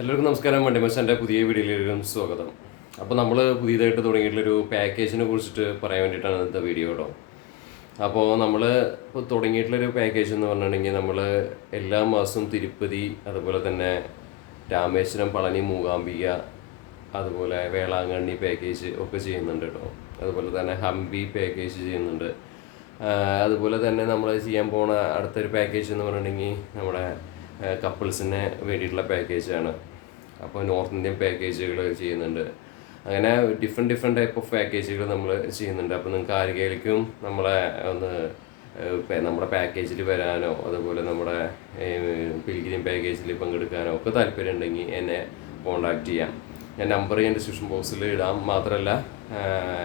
എല്ലാവർക്കും നമസ്കാരം. വണ്ടിമച്ചാൻ്റെ പുതിയ വീഡിയോയിലേക്കും സ്വാഗതം. അപ്പോൾ നമ്മൾ പുതിയതായിട്ട് തുടങ്ങിയിട്ടുള്ളൊരു പാക്കേജിനെ കുറിച്ചിട്ട് പറയാൻ വേണ്ടിയിട്ടാണ് ഇന്നത്തെ വീഡിയോ കേട്ടോ. അപ്പോൾ നമ്മൾ ഇപ്പോൾ തുടങ്ങിയിട്ടുള്ളൊരു പാക്കേജ് എന്ന് പറഞ്ഞിട്ടുണ്ടെങ്കിൽ നമ്മൾ എല്ലാ മാസവും തിരുപ്പതി, അതുപോലെ തന്നെ രാമേശ്വരം, പളനി, മൂകാംബിക, അതുപോലെ വേളാങ്കണ്ണി പാക്കേജ് ഒക്കെ ചെയ്യുന്നുണ്ട് കേട്ടോ. അതുപോലെ തന്നെ ഹംപി പാക്കേജ് ചെയ്യുന്നുണ്ട്. അതുപോലെ തന്നെ നമ്മൾ ചെയ്യാൻ പോണ അടുത്തൊരു പാക്കേജ് എന്ന് പറഞ്ഞിട്ടുണ്ടെങ്കിൽ നമ്മുടെ കപ്പിൾസിന് വേണ്ടിയിട്ടുള്ള പാക്കേജാണ്. അപ്പോൾ നോർത്ത് ഇന്ത്യൻ പാക്കേജുകൾ ചെയ്യുന്നുണ്ട്. അങ്ങനെ ഡിഫറെൻറ്റ് ടൈപ്പ് ഓഫ് പാക്കേജുകൾ നമ്മൾ ചെയ്യുന്നുണ്ട്. അപ്പോൾ നിങ്ങൾക്ക് ആരെങ്കിലും നമ്മളെ ഒന്ന് നമ്മുടെ പാക്കേജിൽ വരാനോ അതുപോലെ നമ്മുടെ പിൽഗ്രിം പാക്കേജിൽ പങ്കെടുക്കാനോ ഒക്കെ താല്പര്യം ഉണ്ടെങ്കിൽ എന്നെ കോൺടാക്റ്റ് ചെയ്യാം. ഞാൻ നമ്പർ ഞാൻ ഡിസ്ക്രിപ്ഷൻ ബോക്സിൽ ഇടാം. മാത്രമല്ല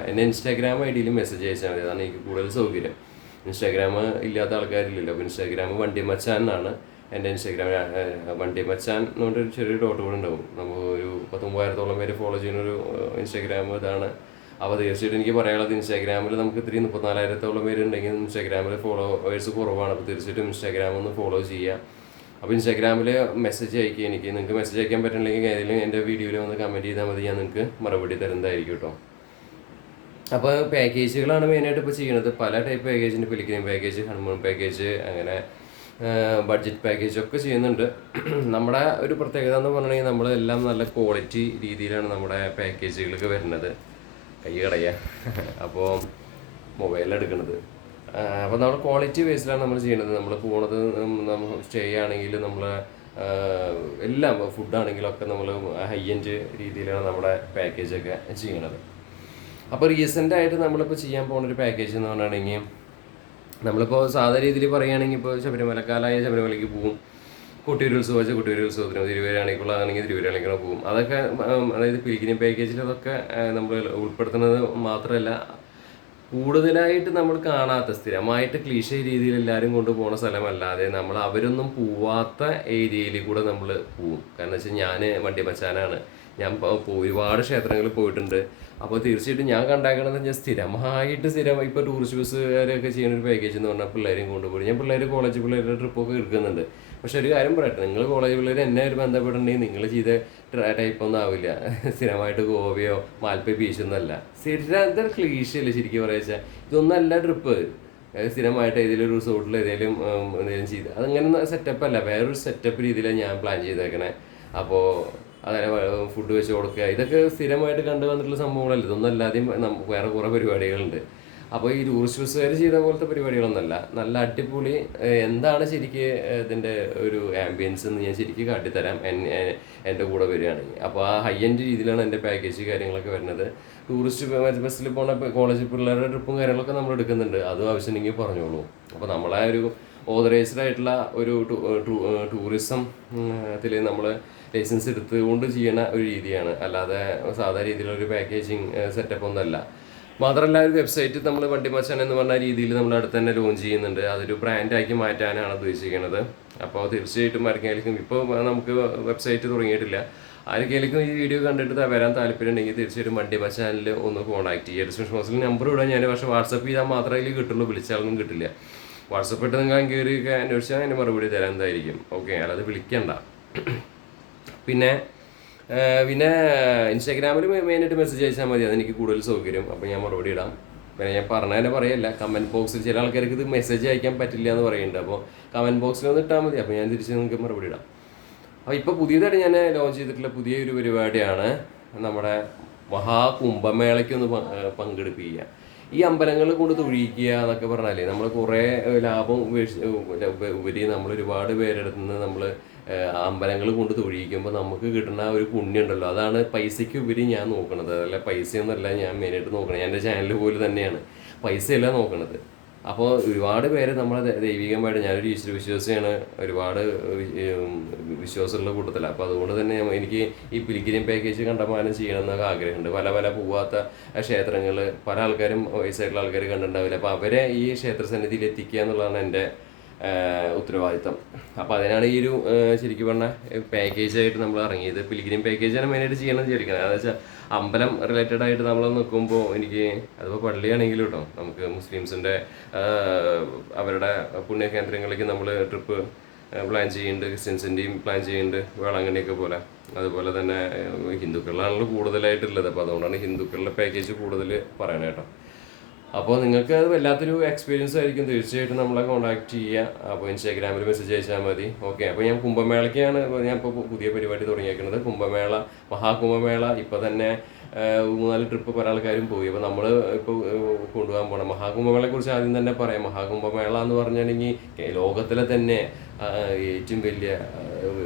എന്നെ ഇൻസ്റ്റാഗ്രാം ഐ ഡിയിൽ മെസ്സേജ് അയച്ചാൽ മതി. അതാണ് എനിക്ക് കൂടുതൽ സൗകര്യം. ഇൻസ്റ്റാഗ്രാം ഇല്ലാത്ത ആൾക്കാരില്ലല്ലോ. അപ്പോൾ ഇൻസ്റ്റാഗ്രാം വണ്ടിമച്ചാൻ എന്നാണ് എൻ്റെ ഇൻസ്റ്റാഗ്രാം. വണ്ടിമച്ചാൻ എന്നുകൊണ്ട് ഒരു ചെറിയ ഡോട്ട് കൂടെ ഉണ്ടാവും. നമ്മൾ ഒരു 19,000-ഓളം പേര് ഫോളോ ചെയ്യുന്നൊരു ഇൻസ്റ്റാഗ്രാം ഇതാണ്. അപ്പോൾ തീർച്ചയായിട്ടും എനിക്ക് പറയാനുള്ളത്, ഇൻസ്റ്റാഗ്രാമിൽ നമുക്ക് 34,000-ഓളം പേരുണ്ടെങ്കിൽ ഇൻസ്റ്റാഗ്രാമിൽ ഫോളോവേഴ്സ് കുറവാണ്. അപ്പോൾ തീർച്ചയായിട്ടും ഇൻസ്റ്റാഗ്രാം ഒന്ന് ഫോളോ ചെയ്യുക. അപ്പോൾ ഇൻസ്റ്റാഗ്രാമിൽ മെസ്സേജ് അയക്കുക. നിങ്ങൾക്ക് മെസ്സേജ് അയക്കാൻ പറ്റുന്നില്ലെങ്കിൽ ഏതെങ്കിലും എൻ്റെ വീഡിയോയിൽ വന്ന് കമൻറ്റ് ചെയ്താൽ മതി. ഞാൻ നിങ്ങൾക്ക് മറുപടി തരുന്നതായിരിക്കും കേട്ടോ. അപ്പോൾ പാക്കേജുകളാണ് മെയിനായിട്ട് ഇപ്പോൾ ചെയ്യുന്നത്. പല ടൈപ്പ് പാക്കേജുണ്ട്. പിലിഗ്രിം പാക്കേജ്, ഹണിമൂൺ പാക്കേജ്, അങ്ങനെ ബഡ്ജറ്റ് പാക്കേജ് ഒക്കെ ചെയ്യുന്നുണ്ട്. നമ്മുടെ ഒരു പ്രത്യേകത എന്ന് പറഞ്ഞിട്ടുണ്ടെങ്കിൽ നമ്മളെല്ലാം നല്ല ക്വാളിറ്റി രീതിയിലാണ് നമ്മുടെ പാക്കേജുകളൊക്കെ വരുന്നത്. കൈ കടയുക അപ്പോൾ മൊബൈലെടുക്കുന്നത്. അപ്പോൾ നമ്മൾ ക്വാളിറ്റി ബേസിലാണ് നമ്മൾ ചെയ്യുന്നത്. നമ്മൾ പോണത് നമ്മൾ സ്റ്റേ ആണെങ്കിലും നമ്മൾ എല്ലാം ഫുഡാണെങ്കിലൊക്കെ നമ്മൾ ഹൈ എൻഡ് രീതിയിലാണ് നമ്മുടെ പാക്കേജൊക്കെ ചെയ്യണത്. അപ്പോൾ റീസെൻ്റായിട്ട് നമ്മളിപ്പോൾ ചെയ്യാൻ പോകുന്നൊരു പാക്കേജ് എന്ന് പറഞ്ഞിട്ടുണ്ടെങ്കിൽ, നമ്മളിപ്പോൾ സാധാരണ രീതിയിൽ പറയുകയാണെങ്കിൽ ഇപ്പോൾ ശബരിമലക്കാലായ ശബരിമലയ്ക്ക് പോകും. കൊട്ടിയൂരുത്സവം വെച്ചാൽ കൊട്ടിയൂരുത്സവത്തിന്, തിരുവേരാണിക്കുള്ളതാണെങ്കിൽ തിരുവേരാണിക്കുള്ള പോകും. അതൊക്കെ അതായത് പിലിഗ്രിം പാക്കേജിൽ അതൊക്കെ നമ്മൾ ഉൾപ്പെടുത്തുന്നത് മാത്രമല്ല, കൂടുതലായിട്ട് നമ്മൾ കാണാത്ത സ്ഥിരമായിട്ട് ക്ലീശേ രീതിയിൽ എല്ലാവരും കൊണ്ടുപോകുന്ന സ്ഥലമല്ലാതെ നമ്മൾ അവരൊന്നും പോവാത്ത ഏരിയയിൽ കൂടെ നമ്മൾ പോവും. കാരണം വെച്ചാൽ ഞാൻ വണ്ടിമച്ചാനാണ്. ഞാൻ ഒരുപാട് ക്ഷേത്രങ്ങളിൽ പോയിട്ടുണ്ട്. അപ്പോൾ തീർച്ചയായിട്ടും ഞാൻ കണ്ടാക്കണമെന്ന് വെച്ചാൽ സ്ഥിരമായി ഇപ്പോൾ ടൂറിസ്റ്റ് ബസ്സുകാരൊക്കെ ചെയ്യുന്ന ഒരു പാക്കേജ് എന്ന് പറഞ്ഞാൽ പിള്ളേരെയും കൊണ്ടുപോയി. ഞാൻ കോളേജ് പിള്ളേരുടെ ട്രിപ്പൊക്കെ എടുക്കുന്നുണ്ട്. പക്ഷെ ഒരു കാര്യം പറയട്ടെ, നിങ്ങൾ കോളേജ് പിള്ളേർ എന്നെ ഒരു ബന്ധപ്പെട്ടിട്ടുണ്ടെങ്കിൽ നിങ്ങൾ ചെയ്ത ടൈപ്പൊന്നും ആവില്ല. സ്ഥിരമായിട്ട് ഗോവയോ മാൽപ്പ ബീച്ചൊന്നുമല്ല. സ്ഥിരത്തെ ക്ലീശയല്ലേ ശരിക്കും പറയുക. ഇതൊന്നല്ല ട്രിപ്പ്. സ്ഥിരമായിട്ട് ഏതെങ്കിലും ഒരു റിസോർട്ടിൽ എന്തെങ്കിലും ചെയ്ത് അതങ്ങനെ സെറ്റപ്പ് അല്ല. വേറൊരു സെറ്റപ്പ് രീതിയിലാണ് ഞാൻ പ്ലാൻ ചെയ്തേക്കണേ. അപ്പോൾ അങ്ങനെ ഫുഡ് വെച്ച് കൊടുക്കുക, ഇതൊക്കെ സ്ഥിരമായിട്ട് കണ്ടു വന്നിട്ടുള്ള സംഭവങ്ങളല്ല. ഇതൊന്നും അല്ലാതെയും വേറെ കുറേ പരിപാടികളുണ്ട്. അപ്പോൾ ഈ ടൂറിസ്റ്റ് ബസ്സുകാർ ചെയ്ത പോലത്തെ പരിപാടികളൊന്നുമല്ല. നല്ല അടിപൊളി എന്താണ് ശരിക്ക് ഇതിൻ്റെ ഒരു ആംബിയൻസ് എന്ന് ഞാൻ ശരിക്കും കാട്ടിത്തരാം എൻ്റെ കൂടെ വരികയാണെങ്കിൽ. അപ്പോൾ ആ ഹൈ എൻഡ് രീതിയിലാണ് എൻ്റെ പാക്കേജ് കാര്യങ്ങളൊക്കെ വരുന്നത്. ടൂറിസ്റ്റ് ബസ്സിൽ പോകുന്ന കോളേജ് പിള്ളേരുടെ ട്രിപ്പും കാര്യങ്ങളൊക്കെ നമ്മൾ എടുക്കുന്നുണ്ട്. അതും ആവശ്യമുണ്ടെങ്കിൽ പറഞ്ഞോളൂ. അപ്പോൾ നമ്മളെ ഒരു ഓതറൈസ്ഡ് ആയിട്ടുള്ള ഒരു ടൂറിസത്തിൽ നമ്മൾ ലൈസൻസ് എടുത്തുകൊണ്ട് ചെയ്യുന്ന ഒരു രീതിയാണ്. അല്ലാതെ സാധാരണ രീതിയിലൊരു പാക്കേജിങ് സെറ്റപ്പ് ഒന്നുമല്ല. മാത്രമല്ല, ഒരു വെബ്സൈറ്റ് നമ്മൾ വണ്ടിമച്ചാൻ എന്ന് പറഞ്ഞ രീതിയിൽ നമ്മൾ അടുത്ത് തന്നെ ലോഞ്ച് ചെയ്യുന്നുണ്ട്. അതൊരു ബ്രാൻഡാക്കി മാറ്റാനാണ് ഉദ്ദേശിക്കുന്നത്. അപ്പോൾ തീർച്ചയായിട്ടും ആർക്കെങ്കിലും ഇപ്പോൾ നമുക്ക് വെബ്സൈറ്റ് തുടങ്ങിയിട്ടില്ല. ആർക്കെങ്കിലും ഈ വീഡിയോ കണ്ടിട്ട് വരാൻ താല്പര്യം ഉണ്ടെങ്കിൽ തീർച്ചയായിട്ടും വണ്ടിമച്ചാനിൽ ഒന്ന് കോൺടാക്ട് ചെയ്യുക. ഡിസ്ക്രിപ്ഷൻ ബോക്സിൽ നമ്പർ ഇടാൻ ഞാൻ, പക്ഷേ വാട്സപ്പ് ചെയ്താൽ മാത്രമേ അതിൽ കിട്ടുള്ളൂ. വിളിച്ചാലൊന്നും കിട്ടില്ല. വാട്സപ്പ് ഇട്ട് നിങ്ങൾ കയറിയൊക്കെ അന്വേഷിച്ചാൽ അതിന് മറുപടി തരാൻ എന്തായിരിക്കും. ഓക്കെ, അല്ലാതെ വിളിക്കണ്ട. പിന്നെ ഇൻസ്റ്റാഗ്രാമിൽ മെയിനായിട്ട് മെസ്സേജ് അയച്ചാൽ മതി. അതെനിക്ക് കൂടുതൽ സൗകര്യം. അപ്പോൾ ഞാൻ മറുപടി ഇടാം. പിന്നെ ഞാൻ പറഞ്ഞതിനെ പറയല്ല, കമൻറ്റ് ബോക്സിൽ ചില ആൾക്കാർക്ക് ഇത് മെസ്സേജ് അയക്കാൻ പറ്റില്ല എന്ന് പറയുന്നുണ്ട്. അപ്പോൾ കമൻറ്റ് ബോക്സിൽ ഒന്ന് ഇട്ടാൽ മതി. അപ്പോൾ ഞാൻ തിരിച്ച് നിങ്ങൾക്ക് മറുപടി ഇടാം. അപ്പോൾ ഇപ്പോൾ പുതിയതായിട്ട് ഞാൻ ലോഞ്ച് ചെയ്തിട്ടുള്ള പുതിയൊരു പരിപാടിയാണ് നമ്മുടെ മഹാകുംഭമേളയ്ക്കൊന്ന് പങ്കെടുപ്പിക്കുക. ഈ അമ്പലങ്ങൾ കൊണ്ട് തൊഴിയിക്കുക എന്നൊക്കെ പറഞ്ഞാലേ നമ്മൾ കുറേ ലാഭം ഉപരി നമ്മൾ ഒരുപാട് പേരെടുത്ത് നിന്ന് നമ്മൾ അമ്പലങ്ങൾ കൊണ്ട് തൊഴിയിക്കുമ്പോൾ നമുക്ക് കിട്ടുന്ന ഒരു പുണ്യം ഉണ്ടല്ലോ, അതാണ് പൈസയ്ക്ക് ഉപരി ഞാൻ നോക്കണത്. അതല്ല, പൈസയൊന്നുമല്ല ഞാൻ മെയിനായിട്ട് നോക്കണത്. എൻ്റെ ചാനൽ പോലെ തന്നെയാണ്, പൈസയല്ല നോക്കണത്. അപ്പോൾ ഒരുപാട് പേര് നമ്മളെ ദൈവികമായിട്ട്, ഞാനൊരു ഈശ്വര വിശ്വാസിയാണ്, ഒരുപാട് വിശ്വാസമുള്ള കൂട്ടത്തിലാണ്. അപ്പോൾ അതുകൊണ്ട് തന്നെ എനിക്ക് ഈ പിലിഗ്രിം പാക്കേജ് കണ്ടമാനം ചെയ്യണമെന്നൊക്കെ ആഗ്രഹമുണ്ട്. പല പോവാത്ത ക്ഷേത്രങ്ങൾ പല ആൾക്കാരും വയസ്സായിട്ടുള്ള ആൾക്കാർ കണ്ടിട്ടുണ്ടാവില്ല. അപ്പോൾ അവരെ ഈ ക്ഷേത്രസന്നിധിയിൽ എത്തിക്കുക എന്നുള്ളതാണ് എൻ്റെ ഉത്തരവാദിത്തം. അപ്പോൾ അതിനാണ് ഈ ഒരു ശരിക്കും പറഞ്ഞാൽ പാക്കേജായിട്ട് നമ്മൾ ഇറങ്ങിയത്. പിലിഗ്രിം പാക്കേജാണ് മെയിനായിട്ട് ചെയ്യണമെന്ന് വിചാരിക്കുന്നത്. അതെന്ന് വെച്ചാൽ അമ്പലം റിലേറ്റഡ് ആയിട്ട് നമ്മൾ നിൽക്കുമ്പോൾ എനിക്ക് അതിപ്പോൾ പള്ളിയാണെങ്കിലും കേട്ടോ, നമുക്ക് മുസ്ലിംസിൻ്റെ അവരുടെ പുണ്യകേന്ദ്രങ്ങളിലേക്ക് നമ്മൾ ട്രിപ്പ് പ്ലാൻ ചെയ്യുന്നുണ്ട്. ക്രിസ്ത്യൻസിൻ്റെയും പ്ലാൻ ചെയ്യുന്നുണ്ട്. വേളാങ്കണ്ണിയൊക്കെ പോലെ അതുപോലെ തന്നെ ഹിന്ദുക്കളിലാണല്ലോ കൂടുതലായിട്ടുള്ളത്. അപ്പോൾ അതുകൊണ്ടാണ് ഹിന്ദുക്കളുടെ പാക്കേജ് കൂടുതൽ പറയണത് കേട്ടോ. അപ്പോൾ നിങ്ങൾക്ക് അത് വല്ലാത്തൊരു എക്സ്പീരിയൻസ് ആയിരിക്കും. തീർച്ചയായിട്ടും നമ്മളെ കോൺടാക്ട് ചെയ്യുക. അപ്പോൾ ഇൻസ്റ്റാഗ്രാമിൽ മെസ്സേജ് അയച്ചാൽ മതി. ഓക്കെ. അപ്പോൾ ഞാൻ കുംഭമേളയ്ക്കാണ് ഞാൻ ഇപ്പോൾ പുതിയ പരിപാടി തുടങ്ങിയേക്കുന്നത്. കുംഭമേള, മഹാകുംഭമേള ഇപ്പോൾ തന്നെ 3-4 ട്രിപ്പ് പല ആൾക്കാരും പോയി. അപ്പോൾ നമ്മൾ ഇപ്പോൾ കൊണ്ടുപോകാൻ പോകണം. മഹാകുംഭമേളയെക്കുറിച്ച് ആദ്യം തന്നെ പറയാം. മഹാകുംഭമേള എന്ന് പറഞ്ഞിട്ടുണ്ടെങ്കിൽ ലോകത്തിലെ തന്നെ ഏറ്റവും വലിയ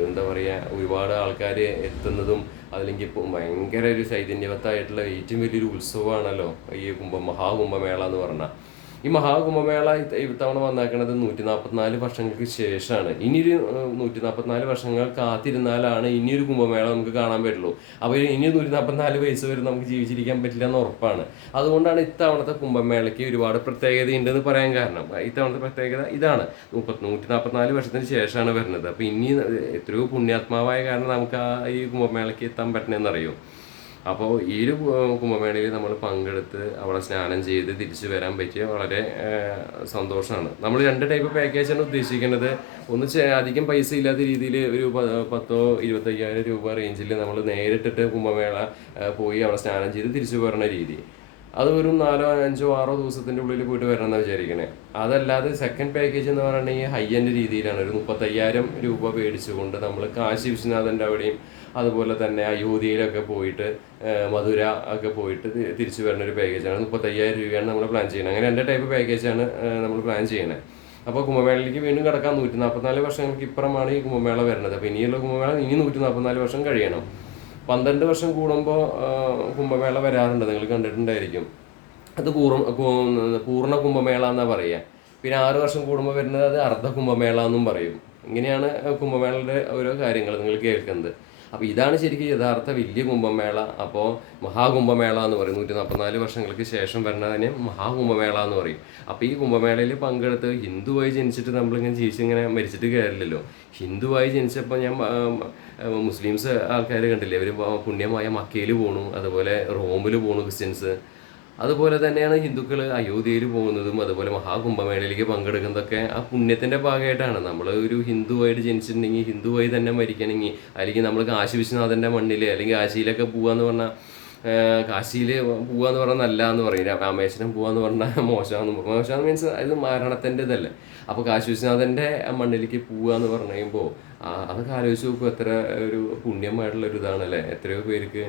എന്താ പറയുക, ഒരുപാട് ആൾക്കാർ എത്തുന്നതും അതല്ലെങ്കിൽ ഇപ്പോൾ ഭയങ്കര ഒരു ചൈതന്യവത്തായിട്ടുള്ള ഏറ്റവും വലിയൊരു ഉത്സവമാണല്ലോ ഈ മഹാകുംഭമേള എന്ന് പറഞ്ഞാൽ. ഈ മഹാകുംഭമേള ഇത്തവണ വന്നേക്കണത് 144 വർഷങ്ങൾക്ക് ശേഷമാണ്. ഇനിയൊരു 144 വർഷങ്ങൾ കാത്തിരുന്നാലാണ് ഇനിയൊരു കുംഭമേള നമുക്ക് കാണാൻ പറ്റുള്ളൂ. അപ്പോൾ ഇനി 144 വയസ്സ് വരെ നമുക്ക് ജീവിച്ചിരിക്കാൻ പറ്റില്ല എന്ന് ഉറപ്പാണ്. അതുകൊണ്ടാണ് ഇത്തവണത്തെ കുംഭമേളയ്ക്ക് ഒരുപാട് പ്രത്യേകതയുണ്ടെന്ന് പറയാൻ കാരണം. ഇത്തവണത്തെ പ്രത്യേകത ഇതാണ്, 144 വർഷത്തിന് ശേഷമാണ് വരുന്നത്. അപ്പോൾ ഇനി എത്രയോ പുണ്യാത്മാവായ കാരണം നമുക്ക് ഈ കുംഭമേളയ്ക്ക് എത്താൻ പറ്റണമെന്നറിയോ. അപ്പോൾ ഈ ഒരു കുംഭമേളയിൽ നമ്മൾ പങ്കെടുത്ത് അവിടെ സ്നാനം ചെയ്ത് തിരിച്ചു വരാൻ പറ്റിയ വളരെ സന്തോഷമാണ്. നമ്മൾ 2 ടൈപ്പ് പാക്കേജാണ് ഉദ്ദേശിക്കുന്നത്. ഒന്ന് അധികം പൈസ ഇല്ലാത്ത രീതിയിൽ ഒരു 10,000-25,000 രൂപ റേഞ്ചിൽ നമ്മൾ നേരിട്ടിട്ട് കുംഭമേള പോയി അവിടെ സ്നാനം ചെയ്ത് തിരിച്ചു വരുന്ന രീതി. അത് ഒരു 4-5-6 ദിവസത്തിൻ്റെ ഉള്ളിൽ പോയിട്ട് വരണം എന്നാണ് വിചാരിക്കണേ. അതല്ലാതെ സെക്കൻഡ് പാക്കേജ് എന്ന് പറയുകയാണെങ്കിൽ ഹൈ എൻഡ് രീതിയിലാണ്. ഒരു 35,000 രൂപ മേടിച്ചുകൊണ്ട് നമ്മൾ കാശി വിശ്വനാഥൻ്റെ അവിടെയും അതുപോലെ തന്നെ അയോധ്യയിലൊക്കെ പോയിട്ട് മധുര ഒക്കെ പോയിട്ട് തിരിച്ചു വരുന്ന ഒരു പാക്കേജാണ്. 35,000 രൂപയാണ് നമ്മൾ പ്ലാൻ ചെയ്യുന്നത്. അങ്ങനെ 2 ടൈപ്പ് പാക്കേജാണ് നമ്മൾ പ്ലാൻ ചെയ്യണത്. അപ്പോൾ കുംഭമേളയിലേക്ക് വീണ്ടും കിടക്കാൻ 144 വർഷങ്ങൾക്ക് ഇപ്പുറമാണ് ഈ കുംഭമേള വരുന്നത്. അപ്പോൾ ഇനിയുള്ള കുംഭമേള ഇനി 144 വർഷം കഴിയണം. 12 വർഷം കൂടുമ്പോൾ കുംഭമേള വരാറുണ്ട്, നിങ്ങൾ കണ്ടിട്ടുണ്ടായിരിക്കും. അത് പൂർണ്ണ കുംഭമേള എന്നാണ് പറയുക. പിന്നെ 6 വർഷം കൂടുമ്പോൾ വരുന്നത് അത് അർദ്ധ കുംഭമേള എന്നും പറയും. ഇങ്ങനെയാണ് കുംഭമേളയുടെ ഓരോ കാര്യങ്ങൾ നിങ്ങൾ കേൾക്കുന്നത്. അപ്പോൾ ഇതാണ് ശരിക്കും യഥാർത്ഥ വലിയ കുംഭമേള. അപ്പോൾ മഹാകുംഭമേള എന്ന് പറയും. 144 വർഷങ്ങൾക്ക് ശേഷം വരുന്നതിന് മഹാകുംഭമേള എന്ന് പറയും. അപ്പോൾ ഈ കുംഭമേളയിൽ പങ്കെടുത്ത് ഹിന്ദുവായി ജനിച്ചിട്ട് നമ്മളിങ്ങനെ ജീവിച്ചിങ്ങനെ മരിച്ചിട്ട് കയറില്ലല്ലോ. ഹിന്ദുവായി ജനിച്ചപ്പോൾ ഞാൻ മുസ്ലിംസ് ആൾക്കാർ കണ്ടില്ലേ, അവർ പുണ്യമായ മക്കയിൽ പോണു, അതുപോലെ റോമിൽ പോണു ക്രിസ്ത്യൻസ്. അതുപോലെ തന്നെയാണ് ഹിന്ദുക്കൾ അയോധ്യയിൽ പോകുന്നതും അതുപോലെ മഹാകുംഭമേളയിലേക്ക് പങ്കെടുക്കുന്നതൊക്കെ ആ പുണ്യത്തിൻ്റെ ഭാഗമായിട്ടാണ്. നമ്മൾ ഒരു ഹിന്ദുവായിട്ട് ജനിച്ചിട്ടുണ്ടെങ്കിൽ ഹിന്ദുവായി തന്നെ മരിക്കണമെങ്കിൽ, അല്ലെങ്കിൽ നമ്മൾ കാശി വിശ്വനാഥൻ്റെ മണ്ണിൽ അല്ലെങ്കിൽ കാശിയിലൊക്കെ പോകാമെന്ന് പറഞ്ഞാൽ, കാശിയിൽ പോകാന്ന് പറഞ്ഞാൽ നല്ല എന്ന് പറയും. രാമേശ്വരം പോകാന്ന് പറഞ്ഞാൽ മോശം മീൻസ് അത് മരണത്തിൻ്റെ ഇതല്ലേ. അപ്പോൾ കാശി വിശ്വനാഥൻ്റെ മണ്ണിലേക്ക് പോകാന്ന് പറഞ്ഞു കഴിയുമ്പോൾ അതൊക്കെ ആലോചിച്ച് നോക്കും, എത്ര ഒരു പുണ്യമായിട്ടുള്ളൊരു ഇതാണല്ലേ. എത്രയോ പേർക്ക്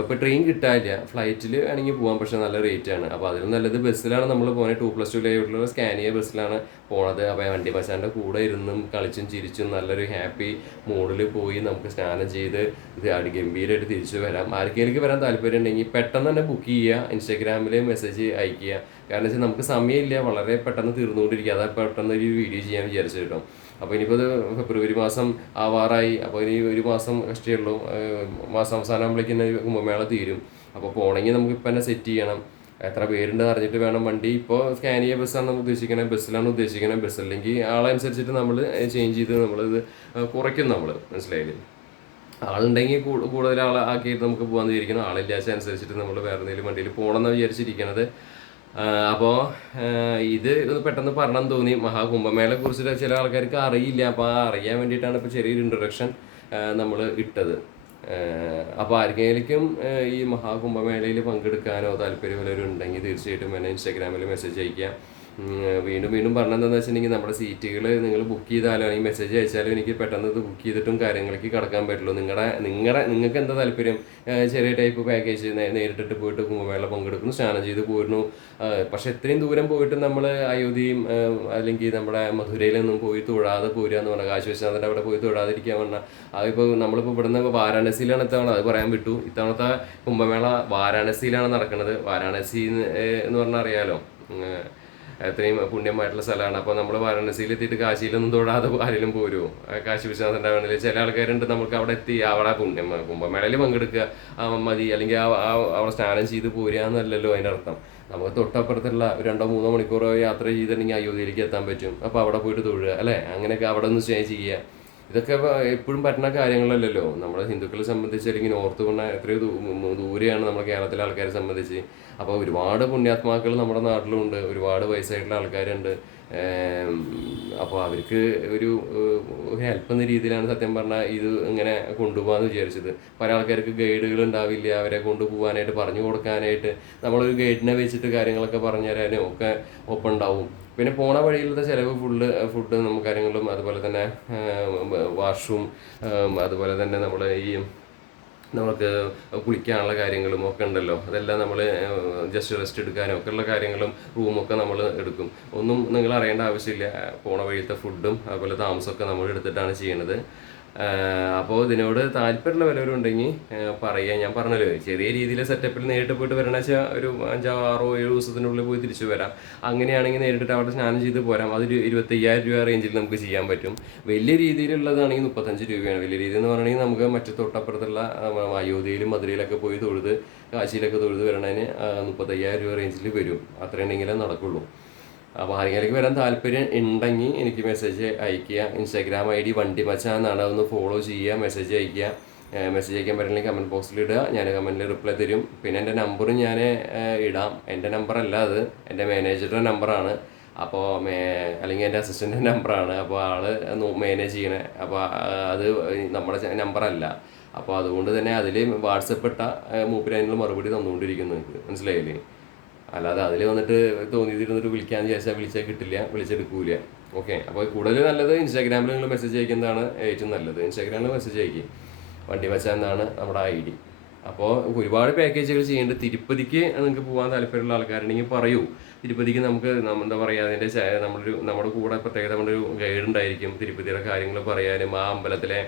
ഇപ്പോൾ ട്രെയിൻ കിട്ടാനില്ല, ഫ്ലൈറ്റിൽ വേണമെങ്കിൽ പോകാം, പക്ഷേ നല്ല റേറ്റാണ്. അപ്പോൾ അതിലും നല്ലത് ബസ്സിലാണ് നമ്മൾ പോകുന്നത്. 2+2 ലെവലുള്ള സ്കാനിയ ബസ്സിലാണ് പോണത്. അപ്പോൾ വണ്ടി ബസ്സാൻ്റെ കൂടെ ഇരുന്നും കളിച്ചും ചിരിച്ചും നല്ലൊരു ഹാപ്പി മൂഡിൽ പോയി നമുക്ക് സ്നാനം ചെയ്ത് ഇത് ഗംഭീരമായിട്ട് തിരിച്ചു വരാം. ആർക്കെങ്കിലും വരാൻ താല്പര്യം ഉണ്ടെങ്കിൽ പെട്ടെന്ന് തന്നെ ബുക്ക് ചെയ്യുക, ഇൻസ്റ്റാഗ്രാമിൽ മെസ്സേജ് അയയ്ക്കുക. കാരണം വെച്ചാൽ നമുക്ക് സമയമില്ല, വളരെ പെട്ടെന്ന് തീർന്നുകൊണ്ടിരിക്കുക. അതാ പെട്ടെന്ന് ഒരു വീഡിയോ ചെയ്യാൻ വിചാരിച്ചു കേട്ടോ. അപ്പോൾ ഇനിയിപ്പോൾ ഇത് ഫെബ്രുവരി മാസം ആവാറായി. അപ്പോൾ ഇനി ഒരു മാസം കഷ്ടേ ഉള്ളൂ. മാസം അവസാനമാകുമ്പോഴേക്കും തന്നെ കുംഭമേള തീരും. അപ്പോൾ പോകണമെങ്കിൽ നമുക്ക് ഇപ്പം തന്നെ സെറ്റ് ചെയ്യണം. എത്ര പേരുണ്ടെന്ന് അറിഞ്ഞിട്ട് വേണം. വണ്ടി ഇപ്പോൾ സ്കാനിയ ബസ്സാണ് നമ്മൾ ഉദ്ദേശിക്കുന്നത്, ബസ്സിലാണ് ഉദ്ദേശിക്കുന്നത്. ബസ് അല്ലെങ്കിൽ ആളനുസരിച്ചിട്ട് നമ്മൾ ചേഞ്ച് ചെയ്ത് നമ്മളിത് കുറയ്ക്കും നമ്മൾ, മനസ്സിലായില്ലേ. ആളുണ്ടെങ്കിൽ കൂടുതൽ ആക്കിയിട്ട് നമുക്ക് പോകാൻ വിചാരിക്കണം. ആളില്ലാച്ച അനുസരിച്ചിട്ട് നമ്മൾ വേറെ എന്തെങ്കിലും വണ്ടിയിൽ പോകണമെന്ന് വിചാരിച്ചിരിക്കണത്. അപ്പോൾ ഇത് പെട്ടെന്ന് പറഞ്ഞെന്ന് തോന്നി. മഹാകുംഭമേളയെ കുറിച്ചിട്ട് ചില ആൾക്കാർക്ക് അറിയില്ല. അപ്പോൾ അറിയാൻ വേണ്ടിയിട്ടാണ് ഇപ്പോൾ ചെറിയൊരു ഇൻട്രൊഡക്ഷൻ നമ്മൾ ഇട്ടത്. അപ്പോൾ ആർക്കെങ്കിലും ഈ മഹാകുംഭമേളയിൽ പങ്കെടുക്കാനോ താല്പര്യമുള്ളവരുണ്ടെങ്കിൽ തീർച്ചയായിട്ടും എന്നെ ഇൻസ്റ്റാഗ്രാമിൽ മെസ്സേജ് അയക്കുക. വീണ്ടും പറഞ്ഞതെന്താണെന്ന് വെച്ചിട്ടുണ്ടെങ്കിൽ നമ്മുടെ സീറ്റുകൾ നിങ്ങൾ ബുക്ക് ചെയ്താലോ അല്ലെങ്കിൽ മെസ്സേജ് അയച്ചാലോ എനിക്ക് പെട്ടെന്ന് ഇത് ബുക്ക് ചെയ്തിട്ടും കാര്യങ്ങൾക്ക് കടക്കാൻ പറ്റുള്ളൂ. നിങ്ങൾക്ക് എന്താ താല്പര്യം? ചെറിയ ടൈപ്പ് പാക്കേജ് നേരിട്ടിട്ട് പോയിട്ട് കുംഭമേള പങ്കെടുക്കുന്നു, സ്നാനം ചെയ്ത് പോയിരുന്നു. പക്ഷെ ഇത്രയും ദൂരം പോയിട്ട് നമ്മൾ അയോധ്യയും അല്ലെങ്കിൽ നമ്മുടെ മധുരയിലൊന്നും പോയി തൊഴാതെ പോരുക എന്ന് പറഞ്ഞാൽ, കാശി വിശ്വനാഥൻ്റെ അവിടെ പോയി തൊഴാതിരിക്കാൻ പറഞ്ഞാൽ, അതിപ്പോൾ നമ്മളിപ്പോൾ ഇവിടുന്ന് വാരാണസിയിലാണ് ഇത്തവണ, അത് പറയാൻ വിട്ടു. ഇത്തവണത്തെ കുംഭമേള വാരാണസിയിലാണ് നടക്കുന്നത്. വാരാണസി എന്ന് പറഞ്ഞാൽ അറിയാലോ, അത്രയും പുണ്യമായിട്ടുള്ള സ്ഥലമാണ്. അപ്പോൾ നമ്മൾ വാരാണസിയിൽ എത്തിയിട്ട് കാശിയിലൊന്നും തൊഴാതെ ആരെങ്കിലും പോരുമോ? കാശി വിശ്വനാഥൻ്റെ വേണമെങ്കിൽ ചില ആൾക്കാരുണ്ട്, നമുക്ക് അവിടെ എത്തി അവിടെ കുംഭമേളയിൽ പങ്കെടുക്കുക മതി, അല്ലെങ്കിൽ അവിടെ സ്നാനം ചെയ്ത് പോരുക എന്നല്ലല്ലോ അതിൻ്റെ അർത്ഥം. നമുക്ക് തൊട്ടപ്പുറത്തുള്ള 2-3 മണിക്കൂറോ യാത്ര ചെയ്തിട്ടുണ്ടെങ്കിൽ അയോധ്യയിലേക്ക് എത്താൻ പറ്റും. അപ്പോൾ അവിടെ പോയിട്ട് തൊഴുക അല്ലേ, അങ്ങനെയൊക്കെ അവിടെ ഒന്ന് സ്റ്റേ ചെയ്യുക. ഇതൊക്കെ എപ്പോഴും പറ്റുന്ന കാര്യങ്ങളല്ലല്ലോ. നമ്മുടെ ഹിന്ദുക്കളെ സംബന്ധിച്ച് അല്ലെങ്കിൽ നോർത്ത് കൊണ്ട എത്രയോ ദൂരെയാണ് നമ്മുടെ കേരളത്തിലെ ആൾക്കാരെ സംബന്ധിച്ച്. അപ്പോൾ ഒരുപാട് പുണ്യാത്മാക്കൾ നമ്മുടെ നാട്ടിലുണ്ട്, ഒരുപാട് വയസ്സായിട്ടുള്ള ആൾക്കാരുണ്ട്. അപ്പോൾ അവർക്ക് ഒരു ഹെൽപ്പ് എന്ന രീതിയിലാണ് സത്യം പറഞ്ഞാൽ ഇത് ഇങ്ങനെ കൊണ്ടുപോകാമെന്ന് വിചാരിച്ചത്. പല ആൾക്കാർക്ക് ഗൈഡുകൾ ഉണ്ടാവില്ല, അവരെ കൊണ്ടുപോകാനായിട്ട് പറഞ്ഞു കൊടുക്കാനായിട്ട് നമ്മളൊരു ഗൈഡിനെ വെച്ചിട്ട് കാര്യങ്ങളൊക്കെ പറഞ്ഞു തരാനും ഒക്കെ ഒപ്പം ഉണ്ടാവും. പിന്നെ പോണ വഴിയിലത്തെ ചിലവ് ഫുഡ് നമുക്ക് കാര്യങ്ങളും അതുപോലെ തന്നെ വാഷ്റൂം, അതുപോലെ തന്നെ നമ്മൾ നമുക്ക് കുളിക്കാനുള്ള കാര്യങ്ങളും ഒക്കെ ഉണ്ടല്ലോ, അതെല്ലാം നമ്മൾ ജസ്റ്റ് റെസ്റ്റ് എടുക്കാനും ഒക്കെ ഉള്ള കാര്യങ്ങളും റൂമൊക്കെ നമ്മൾ എടുക്കും. ഒന്നും നിങ്ങൾ അറിയേണ്ട ആവശ്യമില്ല. പോണ വഴിയിലത്തെ ഫുഡും അതുപോലെ താമസമൊക്കെ നമ്മൾ എടുത്തിട്ടാണ് ചെയ്യണത്. അപ്പോൾ ഇതിനോട് താല്പര്യമുള്ള വല്ലവരുണ്ടെങ്കിൽ പറയുക. ഞാൻ പറഞ്ഞല്ലോ, ചെറിയ രീതിയിൽ സെറ്റപ്പിൽ നേരിട്ട് പോയിട്ട് വരണമെന്ന് വെച്ചാൽ ഒരു 5-6-7 ദിവസത്തിനുള്ളിൽ പോയി തിരിച്ചു വരാം. അങ്ങനെയാണെങ്കിൽ നേരിട്ട് അവിടെ സ്നാനം ചെയ്ത് പോരാം. അതൊരു 25,000 രൂപ റേഞ്ചിൽ നമുക്ക് ചെയ്യാൻ പറ്റും. വലിയ രീതിയിലുള്ളതാണെങ്കിൽ 35 രൂപയാണ്. വലിയ രീതി എന്ന് പറയുകയാണെങ്കിൽ നമുക്ക് മറ്റു തൊട്ടപ്പുറത്തുള്ള അയോധ്യയിലും മധുരയിലൊക്കെ പോയി തൊഴുത്, കാശിയിലൊക്കെ തൊഴുത് വരണതിന് 35,000 രൂപ റേഞ്ചിൽ വരും. അത്രയുണ്ടെങ്കിലേ നടക്കുള്ളൂ. അപ്പോൾ ആരെങ്കിലും വരാൻ താല്പര്യം ഉണ്ടെങ്കിൽ എനിക്ക് മെസ്സേജ് അയയ്ക്കുക. ഇൻസ്റ്റാഗ്രാം ID വണ്ടിമച്ച എന്നാണ്, അതൊന്ന് ഫോളോ ചെയ്യുക, മെസ്സേജ് അയയ്ക്കുക. മെസ്സേജ് അയക്കാൻ പറ്റില്ലെങ്കിൽ കമൻറ്റ് ബോക്സിൽ ഇടുക, ഞാൻ കമൻറ്റിൽ റിപ്ലൈ തരും. പിന്നെ എൻ്റെ നമ്പറും ഞാൻ ഇടാം. എൻ്റെ നമ്പറല്ല അത്, എൻ്റെ മാനേജറുടെ നമ്പറാണ്. അപ്പോൾ അല്ലെങ്കിൽ എൻ്റെ അസിസ്റ്റൻ്റിൻ്റെ നമ്പറാണ്. അപ്പോൾ ആൾ മാനേജ് ചെയ്യണേ. അപ്പോൾ അത് നമ്മുടെ നമ്പറല്ല. അപ്പോൾ അതുകൊണ്ട് തന്നെ അതിൽ വാട്സപ്പ് ഇട്ട മൂപ്പര് അതിനുള്ള മറുപടി തന്നുകൊണ്ടിരിക്കുന്നു. നിങ്ങൾക്ക് മനസ്സിലായില്ലേ? അല്ലാതെ അതിൽ വന്നിട്ട് തോന്നിയിരുന്നിട്ട് വിളിക്കാമെന്ന് വിചാരിച്ചാൽ വിളിച്ചാൽ കിട്ടില്ല, വിളിച്ചെടുക്കൂല. ഓക്കെ. അപ്പോൾ കൂടുതൽ നല്ലത് ഇൻസ്റ്റാഗ്രാമിൽ നിങ്ങൾ മെസ്സേജ് അയക്കുന്നതാണ് ഏറ്റവും നല്ലത്. ഇൻസ്റ്റാഗ്രാമിൽ മെസ്സേജ് അയക്കും. വണ്ടിമച്ച എന്നാണ് നമ്മുടെ ID. അപ്പോൾ ഒരുപാട് പാക്കേജുകൾ ചെയ്യുന്നുണ്ട്. തിരുപ്പതിക്ക് നിങ്ങൾക്ക് പോകാൻ താല്പര്യമുള്ള ആൾക്കാരുണ്ടെങ്കിൽ പറയൂ. തിരുപ്പതിക്ക് നമുക്ക് എന്താ പറയുക, അതിൻ്റെ നമ്മുടെ കൂടെ പ്രത്യേകത നമ്മുടെ ഒരു ഗൈഡ് ഉണ്ടായിരിക്കും. തിരുപ്പതിയുടെ കാര്യങ്ങൾ പറയാനും ആ അമ്പലത്തിലെ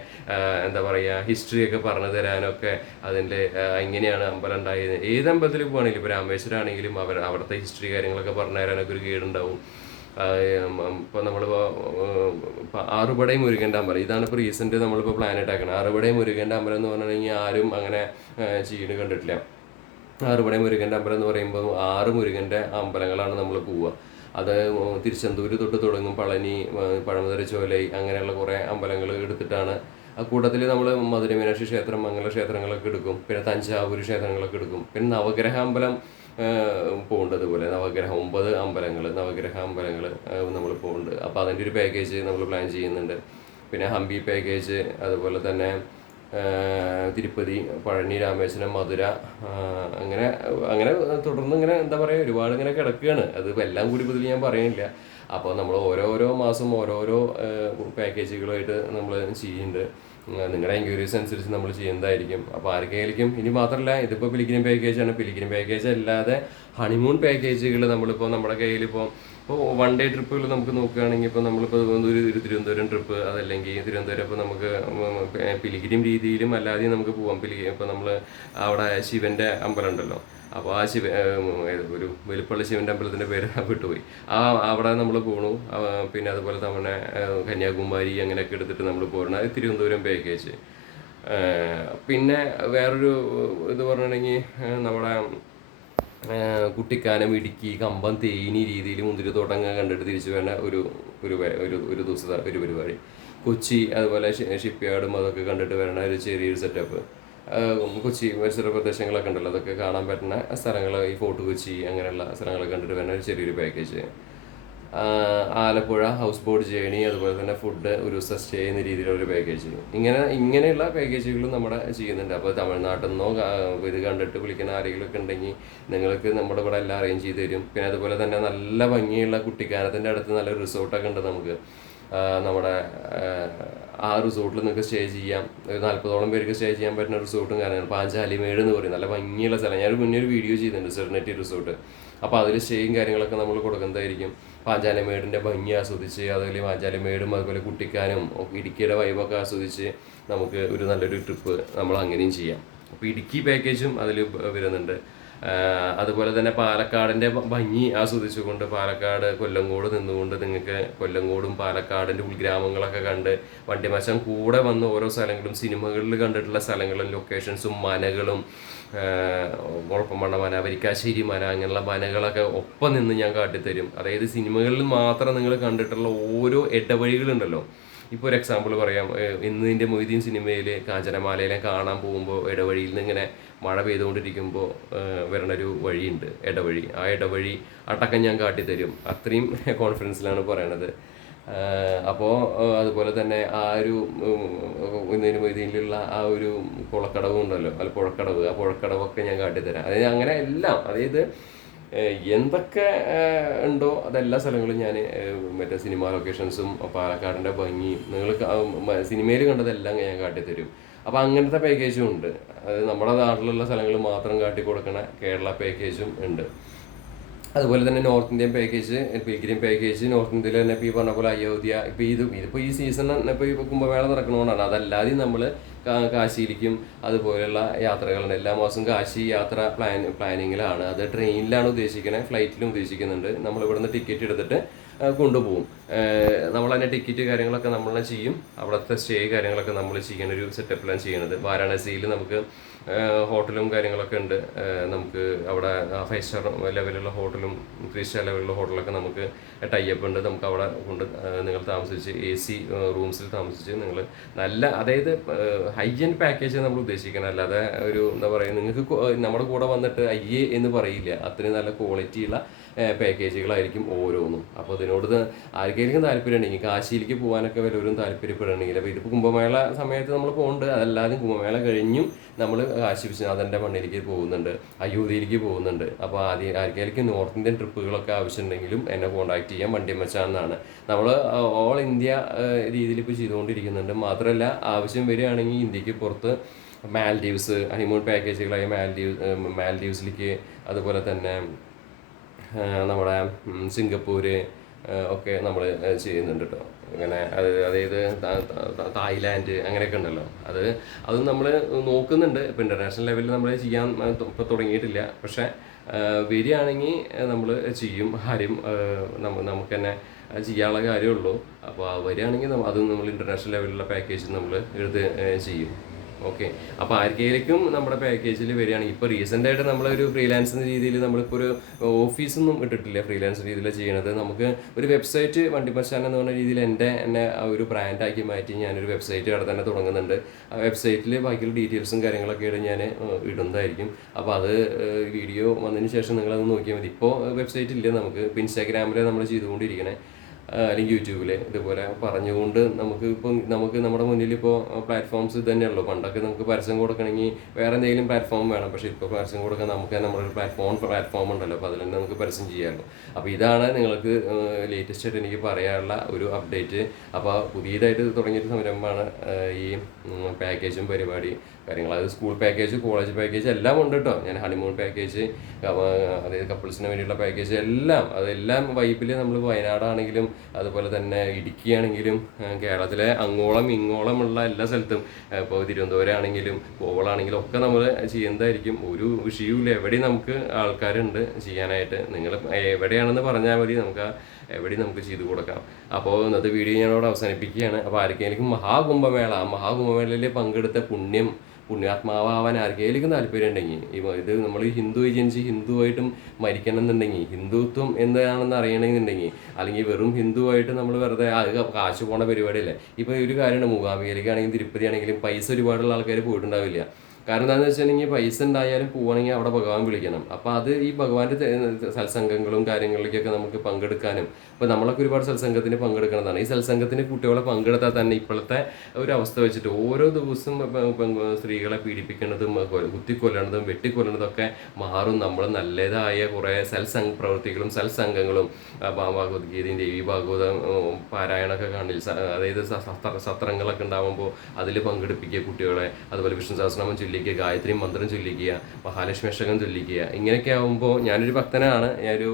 എന്താ പറയുക ഹിസ്റ്ററിയൊക്കെ പറഞ്ഞു തരാനൊക്കെ, അതിൻ്റെ എങ്ങനെയാണ് അമ്പലം ഉണ്ടായത്, ഏത് അമ്പലത്തിൽ പോകുകയാണെങ്കിലും, ഇപ്പോൾ രാമേശ്വരം ആണെങ്കിലും അവിടുത്തെ ഹിസ്റ്ററി കാര്യങ്ങളൊക്കെ പറഞ്ഞു തരാനൊക്കെ ഒരു ഗൈഡ് ഉണ്ടാവും. ഇപ്പോൾ നമ്മളിപ്പോൾ ആറുപടയും മുരുകൻ്റെ അമ്പലം, ഇതാണ് ഇപ്പോൾ റീസെൻറ്റ് നമ്മളിപ്പോൾ പ്ലാനറ്റ് ആക്കണം. ആറുപടയും മുരുകൻ്റെ അമ്പലം എന്ന് പറഞ്ഞിട്ടുണ്ടെങ്കിൽ ആരും അങ്ങനെ ചെയ്യുന്നത് കണ്ടിട്ടില്ല. ആറുപടയും മുരുകൻ്റെ അമ്പലം എന്ന് പറയുമ്പോൾ 6 മുരുകൻ്റെ അമ്പലങ്ങളാണ് നമ്മൾ പോവുക. അത് തിരുച്ചെന്തൂർ തൊട്ട് തുടങ്ങും, പളനി, പഴമുതിരച്ചോലൈ, അങ്ങനെയുള്ള കുറേ അമ്പലങ്ങൾ എടുത്തിട്ടാണ്. ആ കൂട്ടത്തിൽ നമ്മൾ മധുര മീനാക്ഷി ക്ഷേത്രം, മംഗളക്ഷേത്രങ്ങളൊക്കെ എടുക്കും. പിന്നെ തഞ്ചാവൂർ ക്ഷേത്രങ്ങളൊക്കെ എടുക്കും. പിന്നെ നവഗ്രഹ അമ്പലം പോകുന്നുണ്ട്. അതുപോലെ 9 അമ്പലങ്ങൾ, നവഗ്രഹ അമ്പലങ്ങൾ നമ്മൾ പോകുന്നുണ്ട്. അപ്പോൾ അതിൻ്റെ ഒരു പാക്കേജ് നമ്മൾ പ്ലാൻ ചെയ്യുന്നുണ്ട്. പിന്നെ ഹംപി പാക്കേജ്, അതുപോലെ തന്നെ തിരുപ്പതി, പഴനി, രാമേശ്വരം, മധുര, അങ്ങനെ അങ്ങനെ തുടർന്ന് ഇങ്ങനെ എന്താ പറയുക ഒരുപാട് ഇങ്ങനെ കിടക്കുകയാണ്. അത് എല്ലാം കൂടി ഇതിൽ ഞാൻ പറയുന്നില്ല. അപ്പോൾ നമ്മൾ ഓരോരോ മാസം ഓരോരോ പാക്കേജുകളായിട്ട് നമ്മൾ ചെയ്യുന്നുണ്ട്. നിങ്ങളുടെ എൻക്വയറീസ് അനുസരിച്ച് നമ്മൾ ചെയ്യുന്നതായിരിക്കും. അപ്പോൾ ആർക്കെങ്കിലും ഇനി മാത്രമല്ല, ഇതിപ്പോൾ പിലിഗ്രിം പാക്കേജാണ്. പിലിഗ്രിം പാക്കേജ് അല്ലാതെ ഹണിമൂൺ പാക്കേജുകൾ നമ്മളിപ്പോൾ നമ്മുടെ കയ്യിലിപ്പോൾ 1 ഡേ ട്രിപ്പുകൾ നമുക്ക് നോക്കുകയാണെങ്കിൽ, ഇപ്പോൾ നമ്മളിപ്പോൾ ഒരു തിരുവനന്തപുരം ട്രിപ്പ്, അതല്ലെങ്കിൽ തിരുവനന്തപുരം ഇപ്പോൾ നമുക്ക് പിലിഗ്രിം രീതിയിലും അല്ലാതെയും നമുക്ക് പോകാം. ഇപ്പോൾ നമ്മൾ അവിടെ ശിവൻ്റെ അമ്പലം ഉണ്ടല്ലോ, അപ്പോൾ ആ ഒരു വെലുപ്പുള്ള ശിവൻ്റെ അമ്പലത്തിൻ്റെ പേര് വിട്ടുപോയി. അവിടെ നമ്മൾ പോണു. പിന്നെ അതുപോലെ തന്നെ കന്യാകുമാരി അങ്ങനെയൊക്കെ എടുത്തിട്ട് നമ്മൾ പോകണം. അത് തിരുവനന്തപുരം പാക്കേജ്. പിന്നെ വേറൊരു ഇത് പറഞ്ഞിട്ടുണ്ടെങ്കിൽ നമ്മുടെ കുട്ടിക്കാനം, ഇടുക്കി, കമ്പം, തേനി രീതിയിൽ മുന്തിരിത്തോട്ടങ്ങൾ കണ്ടിട്ട് തിരിച്ചു വേണ്ട ഒരു ദിവസത്തെ ഒരു പരിപാടി. കൊച്ചി അതുപോലെ ഷിപ്പ് യാർഡും അതൊക്കെ കണ്ടിട്ട് വരണ ഒരു ചെറിയൊരു സെറ്റപ്പ്. കൊച്ചി പരിസര പ്രദേശങ്ങളൊക്കെ ഉണ്ടല്ലോ, അതൊക്കെ കാണാൻ പറ്റുന്ന സ്ഥലങ്ങൾ, ഈ ഫോർട്ട് കൊച്ചി അങ്ങനെയുള്ള സ്ഥലങ്ങളൊക്കെ കണ്ടിട്ട് വരുന്ന ഒരു ചെറിയൊരു package. Alappuzha house boat journey, അതുപോലെ തന്നെ ഫുഡ്, ഒരു ദിവസം സ്റ്റേ ചെയ്യുന്ന രീതിയിലൊരു പാക്കേജ്. ഇങ്ങനെയുള്ള പാക്കേജുകളും നമ്മുടെ ചെയ്യുന്നുണ്ട്. അപ്പോൾ തമിഴ്നാട്ടിൽ നിന്നോ ഇത് കണ്ടിട്ട് വിളിക്കുന്ന ആരെങ്കിലും ഒക്കെ ഉണ്ടെങ്കിൽ നിങ്ങൾക്ക് നമ്മുടെ ഇവിടെ എല്ലാം അറേഞ്ച് ചെയ്ത് തരും. പിന്നെ അതുപോലെ തന്നെ നല്ല ഭംഗിയുള്ള കുട്ടിക്കാനത്തിൻ്റെ അടുത്ത് നല്ലൊരു റിസോർട്ടൊക്കെ ഉണ്ട് നമുക്ക്. നമ്മുടെ ആ റിസോർട്ടിൽ നിങ്ങൾക്ക് സ്റ്റേ ചെയ്യാം. ഒരു 40ഓളം പേർക്ക് സ്റ്റേ ചെയ്യാൻ പറ്റുന്ന റിസോർട്ടും കാര്യങ്ങളും. പാഞ്ചാലിമേട് എന്ന് പറയും, നല്ല ഭംഗിയുള്ള സ്ഥലം. ഞാനൊരു മുന്നേ ഒരു വീഡിയോ ചെയ്തിട്ടുണ്ട്, സെറനിറ്റി റിസോർട്ട്. അപ്പോൾ അതിൽ സ്റ്റേയും കാര്യങ്ങളൊക്കെ നമ്മൾ കൊടുക്കുന്നതായിരിക്കും. പാഞ്ചാലിമേടിൻ്റെ ഭംഗി ആസ്വദിച്ച്, അതുപോലെ പാഞ്ചാലിമേടും അതുപോലെ കുട്ടിക്കാനും ഇടുക്കിയുടെ വൈബൊക്കെ ആസ്വദിച്ച് നമുക്ക് ഒരു നല്ലൊരു ട്രിപ്പ് നമ്മൾ അങ്ങനെയും ചെയ്യാം. അപ്പോൾ ഇടുക്കി പാക്കേജും അതിൽ വരുന്നുണ്ട്. അതുപോലെ തന്നെ പാലക്കാടിൻ്റെ ഭംഗി ആസ്വദിച്ചുകൊണ്ട് പാലക്കാട് കൊല്ലങ്കോട് നിന്നുകൊണ്ട് നിങ്ങൾക്ക് കൊല്ലങ്കോടും പാലക്കാടിൻ്റെ ഉൾഗ്രാമങ്ങളൊക്കെ കണ്ട് വണ്ടിമച്ചം കൂടെ വന്ന് ഓരോ സ്ഥലങ്ങളും സിനിമകളിൽ കണ്ടിട്ടുള്ള സ്ഥലങ്ങളും ലൊക്കേഷൻസും മനകളും, കുഴപ്പമണ്ണ മന, വരിക്കാശ്ശേരി മന, അങ്ങനെയുള്ള മനകളൊക്കെ ഒപ്പം നിന്ന് ഞാൻ കാട്ടിത്തരും. അതായത് സിനിമകളിൽ മാത്രം നിങ്ങൾ കണ്ടിട്ടുള്ള ഓരോ ഇടവഴികളുണ്ടല്ലോ, ഇപ്പോൾ ഒരു എക്സാമ്പിൾ പറയാം. ഇന്നിൻ്റെ മൊയ്തീൻ സിനിമയിൽ കാഞ്ചനമാലയിലെ കാണാൻ പോകുമ്പോൾ ഇടവഴിയിൽ നിന്ന് ഇങ്ങനെ മഴ പെയ്തുകൊണ്ടിരിക്കുമ്പോൾ വരണൊരു വഴിയുണ്ട്, ഇടവഴി. ആ ഇടവഴി അടക്കം ഞാൻ കാട്ടിത്തരും, അത്രയും കോൺഫിഡൻസിലാണ് പറയണത്. അപ്പോൾ അതുപോലെ തന്നെ ആ ഒരു ഇന്നിൻ്റെ മൊയ്തീനിലുള്ള ആ ഒരു കുളക്കടവ് ഉണ്ടല്ലോ, അല്ല പുഴക്കടവ്, ആ പുഴക്കടവൊക്കെ ഞാൻ കാട്ടിത്തരാം. അതായത് അങ്ങനെ എല്ലാം, അതായത് എന്തൊക്കെ ഉണ്ടോ അതെല്ലാ സ്ഥലങ്ങളും ഞാൻ മറ്റേ സിനിമ ലൊക്കേഷൻസും പാലക്കാടിൻ്റെ ഭംഗിയും നിങ്ങൾ സിനിമയിൽ കണ്ടതെല്ലാം ഞാൻ കാട്ടിത്തരും. അപ്പോൾ അങ്ങനത്തെ പാക്കേജും ഉണ്ട്. അത് നമ്മുടെ നാട്ടിലുള്ള സ്ഥലങ്ങൾ മാത്രം കാട്ടിക്കൊടുക്കണ കേരള പാക്കേജും ഉണ്ട്. അതുപോലെ തന്നെ north Indian package, pilgrim package, north ഇന്ത്യയിൽ തന്നെ ഇപ്പോൾ ഈ പറഞ്ഞ പോലെ അയോധ്യ, ഇതിപ്പോൾ ഈ സീസൺ ഇപ്പോൾ ഈ കുംഭമേള നടക്കണോണ്ടാണ്. അതല്ലാതെ നമ്മൾ കാശിയിലേക്കും അതുപോലെയുള്ള യാത്രകളുണ്ട്. എല്ലാ മാസവും കാശി യാത്ര പ്ലാനിങ്ങിലാണ്. അത് ട്രെയിനിലാണ് ഉദ്ദേശിക്കുന്നത്, ഫ്ലൈറ്റിലും ഉദ്ദേശിക്കുന്നുണ്ട്. നമ്മൾ ഇവിടുന്ന് ടിക്കറ്റ് എടുത്തിട്ട് കൊണ്ടുപോകും. നമ്മൾ തന്നെ ടിക്കറ്റ് കാര്യങ്ങളൊക്കെ നമ്മൾ തന്നെ ചെയ്യും. അവിടുത്തെ സ്റ്റേ കാര്യങ്ങളൊക്കെ നമ്മൾ ചെയ്യണ ഒരു സെറ്റപ്പിലാണ് ചെയ്യണത്. വാരാണസിയിൽ നമുക്ക് ഹോട്ടലും കാര്യങ്ങളൊക്കെ ഉണ്ട്. നമുക്ക് അവിടെ 5 സ്റ്റാർ ലെവലുള്ള ഹോട്ടലും 3 സ്റ്റാർ ലെവലുള്ള ഹോട്ടലൊക്കെ നമുക്ക് ടൈപ്പ് ഉണ്ട്. നമുക്ക് അവിടെ കൊണ്ട് നിങ്ങൾ താമസിച്ച് AC റൂംസിൽ താമസിച്ച് നിങ്ങൾ നല്ല, അതായത് ഹൈ എൻഡ് പാക്കേജ് നമ്മൾ ഉദ്ദേശിക്കണം. അല്ലാതെ ഒരു എന്താ പറയുക, നിങ്ങൾക്ക് നമ്മുടെ കൂടെ വന്നിട്ട് അയ്യേ എന്ന് പറയില്ല. അത്രയും നല്ല ക്വാളിറ്റിയുള്ള പാക്കേജുകളായിരിക്കും ഓരോന്നും. അപ്പോൾ ഇതിനോട് ആർക്കെങ്കിലും താല്പര്യം ഉണ്ടെങ്കിൽ കാശിയിലേക്ക് പോകാനൊക്കെ വല്ലവരും താല്പര്യപ്പെടണമെങ്കിൽ, അപ്പോൾ ഇതിപ്പോൾ കുംഭമേള സമയത്ത് നമ്മൾ പോകുന്നുണ്ട്. അതല്ലാതെ കുംഭമേള കഴിഞ്ഞും നമ്മൾ കാശി വിശ്വനാഥൻ്റെ മണ്ണിലേക്ക് പോകുന്നുണ്ട്, അയോധ്യയിലേക്ക് പോകുന്നുണ്ട്. അപ്പോൾ ആർക്കെങ്കിലും നോർത്ത് ഇന്ത്യൻ ട്രിപ്പുകളൊക്കെ ആവശ്യമുണ്ടെങ്കിലും എന്നെ കോൺടാക്ട് ചെയ്യാം. വണ്ടിമച്ചാന്നാണ്. നമ്മൾ ഓൾ ഇന്ത്യ രീതിയിൽ ഇപ്പോൾ ചെയ്തുകൊണ്ടിരിക്കുന്നുണ്ട്. മാത്രമല്ല ആവശ്യം വരികയാണെങ്കിൽ ഇന്ത്യക്ക് പുറത്ത് മാൽഡീവ്സ്, ഹണിമൂൺ പാക്കേജുകളായ മാൽഡീവ്സിലേക്ക്, അതുപോലെ തന്നെ നമ്മുടെ സിംഗപ്പൂര് ഒക്കെ നമ്മൾ ചെയ്യുന്നുണ്ട് കേട്ടോ. ഇങ്ങനെ അതായത് തായ്ലാൻഡ് അങ്ങനെയൊക്കെ ഉണ്ടല്ലോ, അത് നമ്മൾ നോക്കുന്നുണ്ട്. ഇപ്പോൾ ഇൻ്റർനാഷണൽ ലെവലിൽ നമ്മൾ ചെയ്യാൻ ഇപ്പോൾ തുടങ്ങിയിട്ടില്ല. പക്ഷേ വരികയാണെങ്കിൽ നമ്മൾ ചെയ്യും. ആരും നമുക്ക് തന്നെ ചെയ്യാനുള്ള കാര്യമുള്ളൂ. അപ്പോൾ വരികയാണെങ്കിൽ അത് നമ്മൾ ഇൻ്റർനാഷണൽ ലെവലിലുള്ള പാക്കേജ് നമ്മൾ എടുത്ത് ചെയ്യും. ഓക്കെ. അപ്പോൾ ആർക്കെങ്കിലും നമ്മുടെ പാക്കേജിൽ വരികയാണെങ്കിൽ, ഇപ്പോൾ റീസെൻ്റായിട്ട് നമ്മളൊരു ഫ്രീലാൻസ് എന്ന രീതിയിൽ നമ്മളിപ്പോൾ ഒരു ഓഫീസൊന്നും ഇട്ടിട്ടില്ല. ഫ്രീലാൻസ് രീതിയിൽ ചെയ്യണത് നമുക്ക് ഒരു വെബ്സൈറ്റ്, വണ്ടിമച്ചാൻ എന്ന് പറഞ്ഞ രീതിയിൽ എന്നെ ഒരു ബ്രാൻഡാക്കി മാറ്റി ഞാനൊരു വെബ്സൈറ്റ് അവിടെ തന്നെ തുടങ്ങുന്നുണ്ട്. ആ വെബ്സൈറ്റിൽ ബാക്കിയുള്ള ഡീറ്റെയിൽസും കാര്യങ്ങളൊക്കെ ഞാൻ ഇടുന്നതായിരിക്കും. അപ്പോൾ അത് വീഡിയോ വന്നതിന് ശേഷം നിങ്ങളത് നോക്കിയാൽ മതി. ഇപ്പോൾ വെബ്സൈറ്റ് ഇല്ല നമുക്ക്. ഇപ്പോൾ ഇൻസ്റ്റാഗ്രാമിൽ നമ്മൾ ചെയ്തുകൊണ്ടിരിക്കണേ, അല്ലെങ്കിൽ യൂട്യൂബിൽ ഇതുപോലെ പറഞ്ഞുകൊണ്ട് നമുക്ക് നമ്മുടെ മുന്നിൽ ഇപ്പോൾ പ്ലാറ്റ്ഫോംസ് ഇത് തന്നെയുള്ളൂ. പണ്ടൊക്കെ നമുക്ക് പരസ്യം കൊടുക്കണമെങ്കിൽ വേറെ എന്തെങ്കിലും പ്ലാറ്റ്ഫോം വേണം. പക്ഷേ ഇപ്പോൾ പരസ്യം കൊടുക്കാൻ നമുക്ക് നമ്മുടെ ഒരു പ്ലാറ്റ്ഫോം ഉണ്ടല്ലോ. അപ്പോൾ അതിൽ തന്നെ നമുക്ക് പരസ്യം ചെയ്യാമല്ലോ. അപ്പോൾ ഇതാണ് നിങ്ങൾക്ക് ലേറ്റസ്റ്റ് ആയിട്ട് എനിക്ക് പറയാനുള്ള ഒരു അപ്ഡേറ്റ്. അപ്പോൾ പുതിയതായിട്ട് തുടങ്ങിയൊരു സംരംഭമാണ് ഈ പാക്കേജും പരിപാടി കാര്യങ്ങൾ. അത് സ്കൂൾ പാക്കേജ്, കോളേജ് പാക്കേജ് എല്ലാം ഉണ്ട് കേട്ടോ. ഞാൻ ഹണിമൂൺ പാക്കേജ്, അതായത് കപ്പിൾസിന് വേണ്ടിയുള്ള പാക്കേജ് അതെല്ലാം വൈബിൽ നമ്മൾ വയനാടാണെങ്കിലും അതുപോലെ തന്നെ ഇടുക്കിയാണെങ്കിലും കേരളത്തിലെ അങ്ങോളം ഇങ്ങോളമുള്ള എല്ലാ സ്ഥലത്തും, ഇപ്പോൾ തിരുവനന്തപുരം ആണെങ്കിലും കോവളാണെങ്കിലും ഒക്കെ നമ്മൾ ചെയ്യുന്നതായിരിക്കും. ഒരു വിഷയവും എവിടെയും നമുക്ക് ആൾക്കാരുണ്ട് ചെയ്യാനായിട്ട്. നിങ്ങൾ എവിടെയാണെന്ന് പറഞ്ഞാൽ മതി, എവിടെയും നമുക്ക് ചെയ്തു കൊടുക്കാം. അപ്പോൾ ഇന്നത്തെ വീഡിയോ ഞാനവിടെ അവസാനിപ്പിക്കുകയാണ്. അപ്പോൾ ആർക്കെങ്കിലും മഹാകുംഭമേളയിൽ പങ്കെടുത്ത പുണ്യാത്മാവാൻ ആർക്കെങ്കിലും താല്പര്യം ഉണ്ടെങ്കിൽ, ഇത് നമ്മൾ ഹിന്ദു ജനിച്ച് ഹിന്ദുവായിട്ടും മരിക്കണം എന്നുണ്ടെങ്കിൽ, ഹിന്ദുത്വം എന്താണെന്ന് അറിയണമെന്നുണ്ടെങ്കിൽ, അല്ലെങ്കിൽ വെറും ഹിന്ദുവായിട്ട് നമ്മൾ വെറുതെ കാശ് പോണ പരിപാടിയല്ലേ. ഇപ്പോൾ ഒരു കാര്യമാണ്, മൂകാംബികയിലേക്കാണെങ്കിലും തിരുപ്പതി ആണെങ്കിലും പൈസ ഒരുപാടുള്ള ആൾക്കാർ പോയിട്ടുണ്ടാവില്ല. കാരണം എന്താണെന്ന് വെച്ചിട്ടുണ്ടെങ്കിൽ പൈസ ഉണ്ടായാലും പോവുകയാണെങ്കിൽ അവിടെ ഭഗവാൻ വിളിക്കണം. അപ്പോൾ അത് ഈ ഭഗവാന്റെ സത്സംഗങ്ങളും കാര്യങ്ങളിലേക്കൊക്കെ നമുക്ക് പങ്കെടുക്കാനും, ഇപ്പോൾ നമ്മളൊക്കെ ഒരുപാട് സത്സംഗത്തിന് പങ്കെടുക്കുന്നതാണ്. ഈ സത്സംഗത്തിന് കുട്ടികളെ പങ്കെടുത്താൽ തന്നെ ഇപ്പോഴത്തെ ഒരു അവസ്ഥ വെച്ചിട്ട് ഓരോ ദിവസം സ്ത്രീകളെ പീഡിപ്പിക്കുന്നതും കുത്തിക്കൊല്ലണതും വെട്ടിക്കൊല്ലണതൊക്കെ മാറും. നമ്മൾ നല്ലതായ കുറേ പ്രവൃത്തികളും സത്സംഗങ്ങളും, ഭഗവത്ഗീതയും ദേവി ഭാഗവതം പാരായണമൊക്കെ കാണില്ല, അതായത് സത്രങ്ങളൊക്കെ ഉണ്ടാകുമ്പോൾ അതിൽ പങ്കെടുപ്പിക്കുക കുട്ടികളെ. അതുപോലെ വിഷ്ണു സഹസ്രനാമം ചൊല്ലിക്കുക, ഗായത്രി മന്ത്രം ചൊല്ലിക്കുക, മഹാലക്ഷ്മി അഷ്ടകം ചൊല്ലിക്കുക. ഇങ്ങനെയൊക്കെ ആകുമ്പോൾ ഞാനൊരു ഭക്തനാണ്. ഞാനൊരു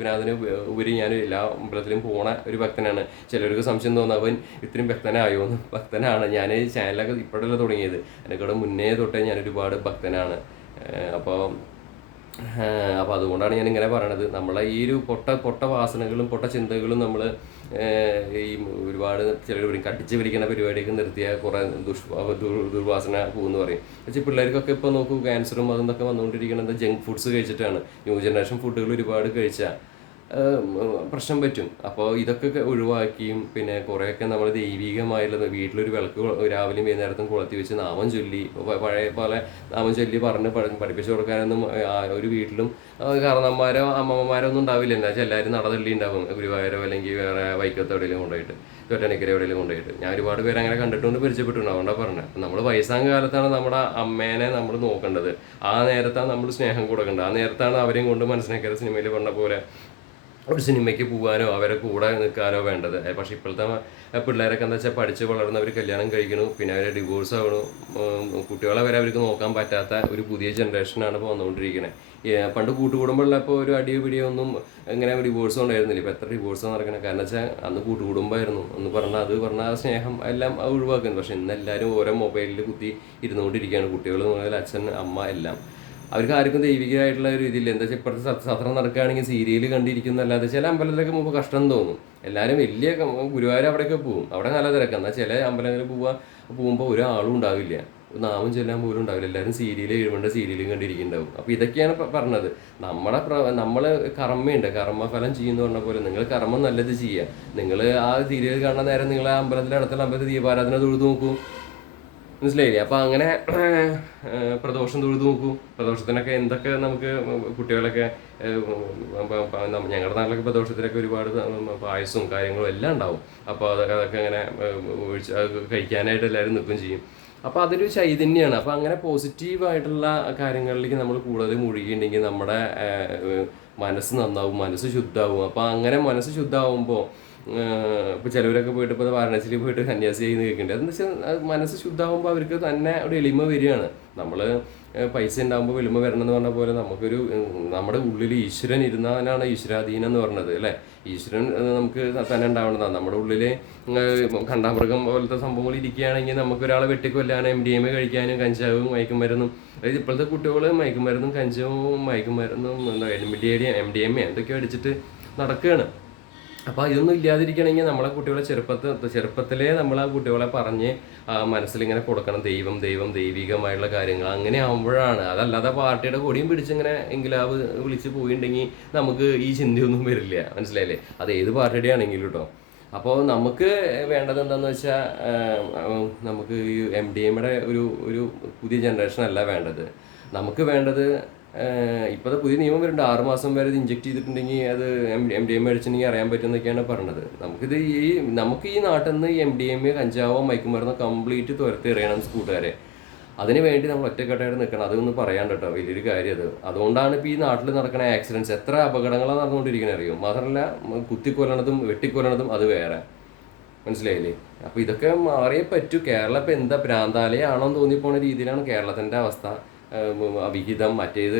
വിനാഥന് ഉപരി ഞാൻ എല്ലാ അമ്പലത്തിലും പോണ ഒരു ഭക്തനാണ്. ചിലർക്ക് സംശയം തോന്നുന്നു അവൻ ഇത്രയും ഭക്തനായോ എന്ന്. ഭക്തനാണ് ഞാൻ. ചാനലൊക്കെ ഇപ്പോഴല്ല തുടങ്ങിയത്, എന്നെക്കൂടെ മുന്നേ തൊട്ടേ ഞാനൊരുപാട് ഭക്തനാണ്. അപ്പോൾ അതുകൊണ്ടാണ് ഞാൻ ഇങ്ങനെ പറയണത്. നമ്മളെ ഈ ഒരു പൊട്ട വാസനകളും പൊട്ട ചിന്തകളും നമ്മൾ ഈ ഒരുപാട് ചിലർ പറയും കടിച്ച് പിടിക്കുന്ന പരിപാടിയൊക്കെ നിർത്തിയാൽ കുറേ ദുർവാസന പോകുമെന്ന് പറയും. പക്ഷേ പിള്ളേർക്കൊക്കെ ഇപ്പോൾ നോക്കൂ, ക്യാൻസറും അതൊക്കെ വന്നുകൊണ്ടിരിക്കുന്നത് ജങ്ക് ഫുഡ്സ് കഴിച്ചിട്ടാണ്. ന്യൂ ജനറേഷൻ ഫുഡുകൾ ഒരുപാട് കഴിച്ചാൽ പ്രശ്നം പറ്റും. അപ്പോൾ ഇതൊക്കെ ഒഴിവാക്കിയും പിന്നെ കുറേയൊക്കെ നമ്മൾ ദൈവികമായുള്ളത് വീട്ടിലൊരു വിളക്ക് രാവിലെയും വൈകുന്നേരത്തും കൊളുത്തി വെച്ച് നാമം ചൊല്ലി പഴയ പോലെ നാമം ചൊല്ലി പഠിപ്പിച്ചു കൊടുക്കാനൊന്നും ഒരു വീട്ടിലും കാരണന്മാരോ അമ്മമ്മമാരോ ഒന്നും ഉണ്ടാവില്ല. എന്താ വെച്ചാൽ എല്ലാവരും നടതള്ളി ഉണ്ടാവും, ഗുരുവായൂരോ അല്ലെങ്കിൽ വേറെ വൈക്കത്തോ എവിടെയെങ്കിലും കൊണ്ടുപോയിട്ട്, ചോറ്റാനിക്കര എവിടെയെങ്കിലും കൊണ്ടുപോയിട്ട്. ഞാൻ ഒരുപാട് പേര് അങ്ങനെ കണ്ടിട്ടുണ്ട്, പരിചയപ്പെട്ടിട്ടുണ്ട്. അതുകൊണ്ടാണ് പറഞ്ഞത്. അപ്പം നമ്മൾ വയസ്സാം കാലത്താണ് നമ്മുടെ അമ്മേനെ നമ്മൾ നോക്കേണ്ടത്. ആ നേരത്താണ് നമ്മൾ സ്നേഹം കൊടുക്കേണ്ടത്. ആ നേരത്താണ് അവരെയും കൊണ്ട് മനസ്സിലാക്കിയത് സിനിമയിൽ പറഞ്ഞ പോലെ ഒരു സിനിമയ്ക്ക് പോകാനോ അവരെ കൂടെ നിൽക്കാനോ വേണ്ടത്. പക്ഷേ ഇപ്പോഴത്തെ പിള്ളേരൊക്കെ എന്താ വെച്ചാൽ പഠിച്ച് വളർന്നവർ കല്യാണം കഴിക്കണു, പിന്നെ അവരെ ഡിവോഴ്സ് ആവണു, കുട്ടികളെ വരെ അവർക്ക് നോക്കാൻ പറ്റാത്ത ഒരു പുതിയ ജനറേഷനാണ് ഇപ്പോൾ വന്നുകൊണ്ടിരിക്കുന്നത്. പണ്ട് കൂട്ടുകുടുംബമുള്ളപ്പോൾ ഒരു അടിയോ പിടിയോ ഒന്നും ഇങ്ങനെ ഡിവോഴ്സ് ഉണ്ടായിരുന്നില്ല. ഇപ്പോൾ എത്ര ഡിവോഴ്സാണ് നടക്കുന്നത്? കാരണം വെച്ചാൽ അന്ന് കൂട്ടുകുടുംബമായിരുന്നു. ഒന്ന് പറഞ്ഞാൽ അത് പറഞ്ഞാൽ സ്നേഹം എല്ലാം ഒഴിവാക്കുന്നു. പക്ഷെ ഇന്ന് എല്ലാവരും ഓരോ മൊബൈലിൽ കുത്തി ഇരുന്നുകൊണ്ടിരിക്കുകയാണ്. കുട്ടികൾ മുതൽ അച്ഛൻ അമ്മ എല്ലാം. അവർക്ക് ആർക്കും ദൈവികമായിട്ടുള്ള ഒരു ഇതില്ല. എന്താ വെച്ചാൽ ഇപ്പോഴത്തെ സത്രം നടക്കുകയാണെങ്കിൽ സീരിയൽ കണ്ടിരിക്കുന്നല്ലാതെ ചില അമ്പലത്തിലൊക്കെ പോകുമ്പോൾ കഷ്ടം തോന്നും. എല്ലാവരും വലിയ ഗുരുവായൂർ അവിടെയൊക്കെ പോകും, അവിടെ നല്ല തിരക്കാം. എന്നാൽ ചില അമ്പലങ്ങളിൽ പോകുമ്പോൾ ഒരാളും ഉണ്ടാവില്ല, നാമം ചൊല്ലാൻ പോലും ഉണ്ടാവില്ല. എല്ലാവരും സീരിയൽ എഴുപേണ്ട സീരിയലും കണ്ടിരിക്കുന്നുണ്ടാവും. അപ്പോൾ ഇതൊക്കെയാണ് പറഞ്ഞത്. നമ്മൾ കർമ്മയുണ്ട്, കർമ്മഫലം ചെയ്യുമെന്ന് പറഞ്ഞ പോലെ നിങ്ങൾ കർമ്മം നല്ലത് ചെയ്യുക. നിങ്ങൾ ആ സീരിയൽ കാണുന്ന നേരം നിങ്ങൾ ആ അടുത്തുള്ള അമ്പലത്തിൽ ദീപാരാധന തൊഴുതു നോക്കൂ, മനസ്സിലായില്ലേ? അപ്പം അങ്ങനെ പ്രദോഷം തൊഴുതു നോക്കൂ. പ്രദോഷത്തിനൊക്കെ എന്തൊക്കെ നമുക്ക് കുട്ടികളൊക്കെ ഞങ്ങളുടെ നാട്ടിലൊക്കെ പ്രദോഷത്തിനൊക്കെ ഒരുപാട് പായസവും കാര്യങ്ങളും എല്ലാം ഉണ്ടാവും. അപ്പോൾ അതൊക്കെ അങ്ങനെ കഴിക്കാനായിട്ട് എല്ലാവരും നിൽക്കുകയും ചെയ്യും. അപ്പോൾ അതൊരു ചൈതന്യമാണ്. അപ്പോൾ അങ്ങനെ പോസിറ്റീവായിട്ടുള്ള കാര്യങ്ങളിലേക്ക് നമ്മൾ കൂടുതൽ മുഴുകിയിട്ടുണ്ടെങ്കിൽ നമ്മുടെ മനസ്സ് നന്നാവും, മനസ്സ് ശുദ്ധമാവും. അപ്പോൾ അങ്ങനെ മനസ്സ് ശുദ്ധമാവുമ്പോൾ ഇപ്പോൾ ചിലവരൊക്കെ പോയിട്ട് ഇപ്പോൾ വാരണാസിയിൽ പോയിട്ട് സന്യാസി ചെയ്യുന്ന കേൾക്കുന്നുണ്ട്. അതെന്ന് വെച്ചാൽ മനസ്സ് ശുദ്ധമാകുമ്പോൾ അവർക്ക് തന്നെ ഒരു എളിമ വരികയാണ്. നമ്മൾ പൈസ ഉണ്ടാകുമ്പോൾ എളിമ വരണം എന്ന് പറഞ്ഞ പോലെ നമുക്കൊരു നമ്മുടെ ഉള്ളിൽ ഈശ്വരൻ ഇരുന്നാലാണ് ഈശ്വരാധീനം എന്ന് പറഞ്ഞത്, അല്ലേ? ഈശ്വരൻ നമുക്ക് തന്നെ ഉണ്ടാവേണ്ടതാണ്. നമ്മുടെ ഉള്ളിൽ കണ്ടാമൃഗം പോലത്തെ സംഭവങ്ങൾ ഇരിക്കുകയാണെങ്കിൽ നമുക്കൊരാളെ വെട്ടിക്കൊല്ലാനും MDMA കഴിക്കാനും കഞ്ചാവും മയക്കുമരുന്നും, അതായത് ഇപ്പോഴത്തെ കുട്ടികൾ മയക്കുമരുന്നും കഞ്ചാവും മയക്കുമരുന്നും MDMA എന്തൊക്കെയോ അടിച്ചിട്ട് നടക്കുകയാണ്. അപ്പോൾ ഇതൊന്നും ഇല്ലാതിരിക്കണമെങ്കിൽ നമ്മളെ കുട്ടികളെ ചെറുപ്പത്തിലേ നമ്മൾ ആ കുട്ടികളെ പറഞ്ഞ് മനസ്സിലിങ്ങനെ കൊടുക്കണം, ദൈവം ദൈവികമായിട്ടുള്ള കാര്യങ്ങൾ. അങ്ങനെ ആകുമ്പോഴാണ്. അതല്ലാതെ പാർട്ടിയുടെ കൊടിയും പിടിച്ചിങ്ങനെ എങ്കിലാവ് വിളിച്ച് പോയിട്ടുണ്ടെങ്കിൽ നമുക്ക് ഈ ചിന്തയൊന്നും വരില്ല, മനസ്സിലായില്ലേ? അത് ഏത് പാർട്ടിയുടെ ആണെങ്കിലും കേട്ടോ. അപ്പോൾ നമുക്ക് വേണ്ടത് എന്താണെന്ന് വെച്ചാൽ നമുക്ക് ഈ MDMA ഒരു പുതിയ ജനറേഷൻ അല്ല വേണ്ടത്. നമുക്ക് വേണ്ടത് ഇപ്പോഴത്തെ പുതിയ നിയമം വരുന്നുണ്ട്, 6 മാസം വരെ ഇത് ഇഞ്ചെക്ട് ചെയ്തിട്ടുണ്ടെങ്കിൽ അത് MDMA അടിച്ചിട്ടുണ്ടെങ്കിൽ അറിയാൻ പറ്റുമെന്നൊക്കെയാണ് പറഞ്ഞത്. നമുക്ക് ഈ നാട്ടിൽ നിന്ന് MDMA കഞ്ചാവോ മയക്കുമരുന്നോ കംപ്ലീറ്റ് തുരത്തി എറിയണം കൂട്ടുകാരെ. അതിന് വേണ്ടി നമ്മൾ ഒറ്റക്കെട്ടായിട്ട് നിൽക്കണം. അതൊന്നും പറയാൻ കേട്ടോ, വലിയൊരു കാര്യം അത്. അതുകൊണ്ടാണ് ഇപ്പോൾ ഈ നാട്ടിൽ നടക്കുന്ന ആക്സിഡൻറ്റ്സ് എത്ര അപകടങ്ങളാണ് നടന്നുകൊണ്ടിരിക്കുന്നത് അറിയോ? മാത്രമല്ല കുത്തിക്കൊല്ലണതും വെട്ടിക്കൊല്ലണതും അത് വേറെ, മനസ്സിലായില്ലേ? അപ്പോൾ ഇതൊക്കെ മാറിയേ പറ്റൂ. കേരളം ഇപ്പോൾ എന്താ ഭ്രാന്താലയാണോ എന്ന് തോന്നിപ്പോണ രീതിയിലാണ് കേരളത്തിൻ്റെ അവസ്ഥ. വിഹിതം മറ്റേത്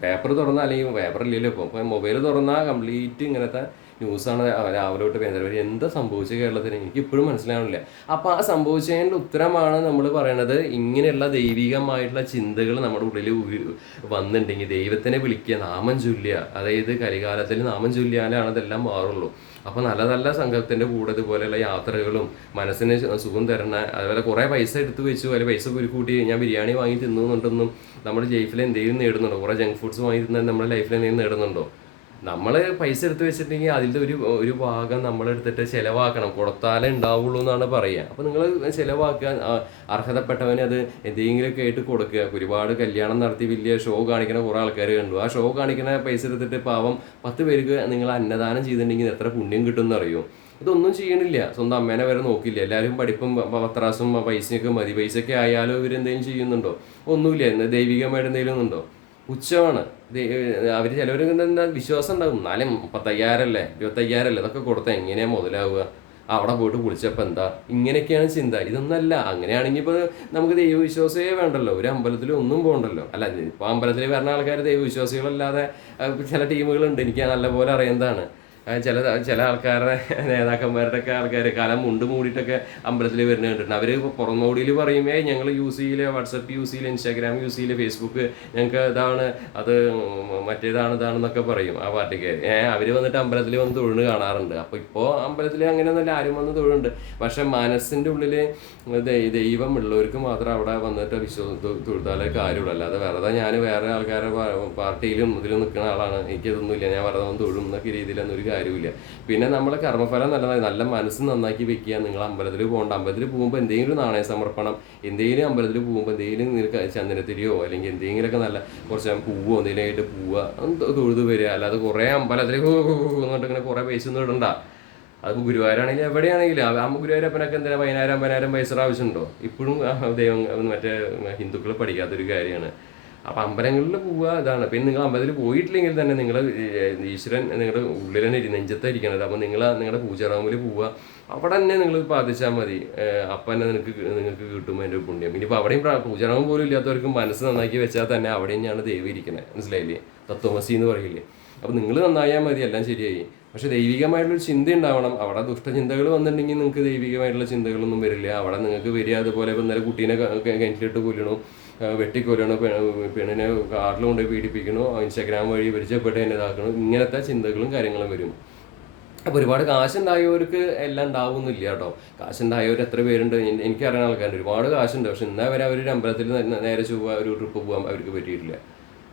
പേപ്പർ തുറന്നാൽ, അല്ലെങ്കിൽ പേപ്പറില്ലല്ലോ ഇപ്പോൾ മൊബൈൽ തുറന്നാൽ കംപ്ലീറ്റ് ഇങ്ങനത്തെ ന്യൂസാണ് രാവിലെ തൊട്ട് വൈകുന്നേരം വരെ. എന്താ സംഭവിച്ചത് കേരളത്തിന് എനിക്ക് ഇപ്പോഴും മനസ്സിലാവണില്ല. അപ്പോൾ ആ സംഭവിച്ചതിൻ്റെ ഉത്തരമാണ് നമ്മൾ പറയണത്. ഇങ്ങനെയുള്ള ദൈവികമായിട്ടുള്ള ചിന്തകൾ നമ്മുടെ ഉള്ളിൽ വന്നിട്ടുണ്ടെങ്കിൽ ദൈവത്തിനെ വിളിക്കുക, നാമം ചൊല്ലുക. അതായത് കലികാലത്തിൽ നാമം ചൊല്ലിയാലാണ് അതെല്ലാം മാറുള്ളൂ. അപ്പോൾ നല്ല നല്ല സംഘത്തിൻ്റെ കൂടെ ഇതുപോലെയുള്ള യാത്രകളും മനസ്സിന് സുഖം തരണ, അതുപോലെ കുറേ പൈസ എടുത്ത് വെച്ചു, അല്ലെങ്കിൽ പൈസ കൂട്ടി ഞാൻ ബിരിയാണി വാങ്ങി തിന്നുന്നുണ്ടെന്നും നമ്മുടെ ലൈഫിൽ എന്തെങ്കിലും നേടുന്നുണ്ടോ? കുറേ ജങ്ക് ഫുഡ്സ് വാങ്ങി തിന്നാൽ നമ്മുടെ ലൈഫിൽ എന്തെങ്കിലും നേടുന്നുണ്ടോ? നമ്മൾ പൈസ എടുത്ത് വെച്ചിട്ടുണ്ടെങ്കിൽ അതിൻ്റെ ഒരു ഭാഗം നമ്മളെടുത്തിട്ട് ചിലവാക്കണം, കൊടുത്താലേ ഉണ്ടാവുള്ളൂ എന്നാണ് പറയുക. അപ്പോൾ നിങ്ങൾ ചിലവാക്കുക, അർഹതപ്പെട്ടവന് അത് എന്തെങ്കിലുമൊക്കെ ആയിട്ട് കൊടുക്കുക. ഒരുപാട് കല്യാണം നടത്തി വലിയ ഷോ കാണിക്കുന്ന കുറേ ആൾക്കാർ കണ്ടു. ആ ഷോ കാണിക്കുന്ന പൈസ എടുത്തിട്ട് പാവം 10 പേർക്ക് നിങ്ങൾ അന്നദാനം ചെയ്തിട്ടുണ്ടെങ്കിൽ എത്ര പുണ്യം കിട്ടുമെന്ന് അറിയോ? ഇതൊന്നും ചെയ്യണില്ല, സ്വന്തം അമ്മേനെ വരെ നോക്കില്ല. എല്ലാവരും പഠിപ്പും പത്രാസും പൈസയൊക്കെ മതി. പൈസയൊക്കെ ആയാലും ഇവരെന്തെങ്കിലും ചെയ്യുന്നുണ്ടോ? ഒന്നുമില്ല. ദൈവികമായിട്ട് എന്തെങ്കിലും ഉണ്ടോ? പുച്ഛമാണ്. അവർ ചിലവർക്ക് എന്താ വിശ്വാസം ഉണ്ടാകും, എന്നാലും 35,000 അല്ലേ 25,000 അല്ലേ ഇതൊക്കെ കൊടുത്താൽ എങ്ങനെയാണ് മുതലാവുക? അവിടെ പോയിട്ട് കുളിച്ചപ്പോൾ എന്താ? ഇങ്ങനെയൊക്കെയാണ് ചിന്ത. ഇതൊന്നല്ല. അങ്ങനെയാണെങ്കിൽ ഇപ്പോൾ നമുക്ക് ദൈവവിശ്വാസമേ വേണ്ടല്ലോ, ഒരു അമ്പലത്തിൽ ഒന്നും പോകണ്ടല്ലോ. അല്ല, ഇപ്പോൾ അമ്പലത്തിൽ വരുന്ന ആൾക്കാർ ദൈവവിശ്വാസികളല്ലാതെ ചില ടീമുകളുണ്ട്, എനിക്ക് നല്ലപോലെ അറിയുന്നതാണ്. ചില ചില ആൾക്കാരുടെ നേതാക്കന്മാരുടെ ഒക്കെ ആൾക്കാർ കാലം മുണ്ട് മൂടിയിട്ടൊക്കെ അമ്പലത്തിൽ വരുന്നത് കണ്ടിട്ടുണ്ട്. അവർ പുറമോടിയിൽ പറയും ഞങ്ങൾ യൂസ് ചെയ്യില്ല, വാട്സപ്പ് യൂസ് ചെയ്യില്ല, ഇൻസ്റ്റാഗ്രാം യൂസ് ചെയ്യില്ല, ഫേസ്ബുക്ക് ഞങ്ങൾക്ക് ഇതാണ്, അത് മറ്റേതാണ് ഇതാണെന്നൊക്കെ പറയും ആ പാർട്ടിക്കാർ. അവർ വന്നിട്ട് അമ്പലത്തിൽ വന്ന് തൊഴുന്ന് കാണാറുണ്ട്. അപ്പോൾ ഇപ്പോൾ അമ്പലത്തിൽ അങ്ങനെയൊന്നുമല്ല, ആരും വന്ന് തൊഴുന്നുണ്ട്. പക്ഷെ മനസ്സിൻ്റെ ഉള്ളിൽ ദൈവം ഉള്ളവർക്ക് മാത്രം അവിടെ വന്നിട്ട് തൊഴുതാലേ കാര്യമുള്ളൂ. അല്ലാതെ വെറുതെ ഞാൻ വേറെ ആൾക്കാരുടെ പാർട്ടിയിലും ഇതിലും നിൽക്കുന്ന ആളാണ്, എനിക്കതൊന്നുമില്ല, ഞാൻ വെറുതെ വന്ന് തൊഴും എന്നൊക്കെ രീതിയിലൊന്നും ഒരു കാര്യമില്ല. പിന്നെ നമ്മളെ കർമ്മഫലം നല്ല മനസ്സ് നന്നാക്കി വെക്കുക. നിങ്ങൾ അമ്പലത്തിൽ പോകണ്ട. അമ്പലത്തിൽ പോകുമ്പോൾ എന്തെങ്കിലും നാണയ സമർപ്പണം, എന്തെങ്കിലും അമ്പലത്തിൽ പോകുമ്പോൾ എന്തെങ്കിലും നിങ്ങൾക്ക് ചന്ദനത്തിരിയോ അല്ലെങ്കിൽ എന്തെങ്കിലുമൊക്കെ നല്ല കുറച്ച് പൂവോ എന്തെങ്കിലും ആയിട്ട് പോവുക, തൊഴുത് വരിക. അല്ലാതെ കുറേ അമ്പലത്തിൽ എന്നിട്ട് ഇങ്ങനെ കുറേ പൈസ ഒന്നും ഇടണ്ട. അത് ഗുരുവായൂരാണെങ്കിലും എവിടെയാണെങ്കിലും ഗുരുവായൂരപ്പനൊക്കെ എന്തിനാ 10,000 പൈസ ആവശ്യമുണ്ടോ? ഇപ്പോഴും ദൈവം മറ്റേ ഹിന്ദുക്കൾ പഠിക്കാത്തൊരു കാര്യമാണ്. അപ്പം അമ്പലങ്ങളിൽ പോവുക ഇതാണ്. പിന്നെ നിങ്ങൾ അമ്പലത്തിൽ പോയിട്ടില്ലെങ്കിൽ തന്നെ നിങ്ങൾ ഈശ്വരൻ നിങ്ങളുടെ ഉള്ളിൽ തന്നെ നെഞ്ചത്തായിരിക്കണത്. അപ്പം നിങ്ങളുടെ പൂജാറാമിൽ പോവുക, അവിടെ തന്നെ നിങ്ങൾ പ്രാർത്ഥിച്ചാൽ മതി. അപ്പം തന്നെ നിങ്ങൾക്ക് കിട്ടും അതിൻ്റെ പുണ്യം. ഇനിയിപ്പോൾ അവിടെയും പൂജാറാമം പോലും ഇല്ലാത്തവർക്ക് മനസ്സ് നന്നാക്കി വെച്ചാൽ തന്നെ അവിടെ തന്നെയാണ് ദൈവം ഇരിക്കുന്നത്. മനസ്സിലായില്ലേ? തത്വമസി എന്ന് പറയില്ലേ? അപ്പം നിങ്ങൾ നന്നായാൽ മതി, എല്ലാം ശരിയായി. പക്ഷെ ദൈവികമായിട്ടുള്ളൊരു ചിന്ത ഉണ്ടാവണം. അവിടെ ദുഷ്ടചിന്തകൾ വന്നിട്ടുണ്ടെങ്കിൽ നിങ്ങൾക്ക് ദൈവികമായിട്ടുള്ള ചിന്തകളൊന്നും വരില്ല. അവിടെ നിങ്ങൾക്ക് വരിക അതുപോലെ ഇന്നലെ കുട്ടീനെ കിണറ്റിലിട്ട് കൊല്ലണോ, വെട്ടിക്കൊല്ലണോ, പെണ്ണിനെ കാട്ടിൽ കൊണ്ടുപോയി പീഡിപ്പിക്കണോ, ഇൻസ്റ്റാഗ്രാം വഴി പരിചയപ്പെട്ട് എന്നെ ഇതാക്കണോ, ഇങ്ങനത്തെ ചിന്തകളും കാര്യങ്ങളും വരും. അപ്പോൾ ഒരുപാട് കാശുണ്ടായവർക്ക് എല്ലാം ഉണ്ടാവുന്നില്ല കേട്ടോ. കാശുണ്ടായവർ എത്ര പേരുണ്ട് എനിക്കറിയുന്ന ആൾക്കാരുണ്ട്, ഒരുപാട് കാശുണ്ട്. പക്ഷെ ഇന്നേ വരെ അവർ ഒരു അമ്പലത്തിൽ നേരെ ഒരു ട്രിപ്പ് പോകാൻ അവർക്ക് പറ്റിയിട്ടില്ല.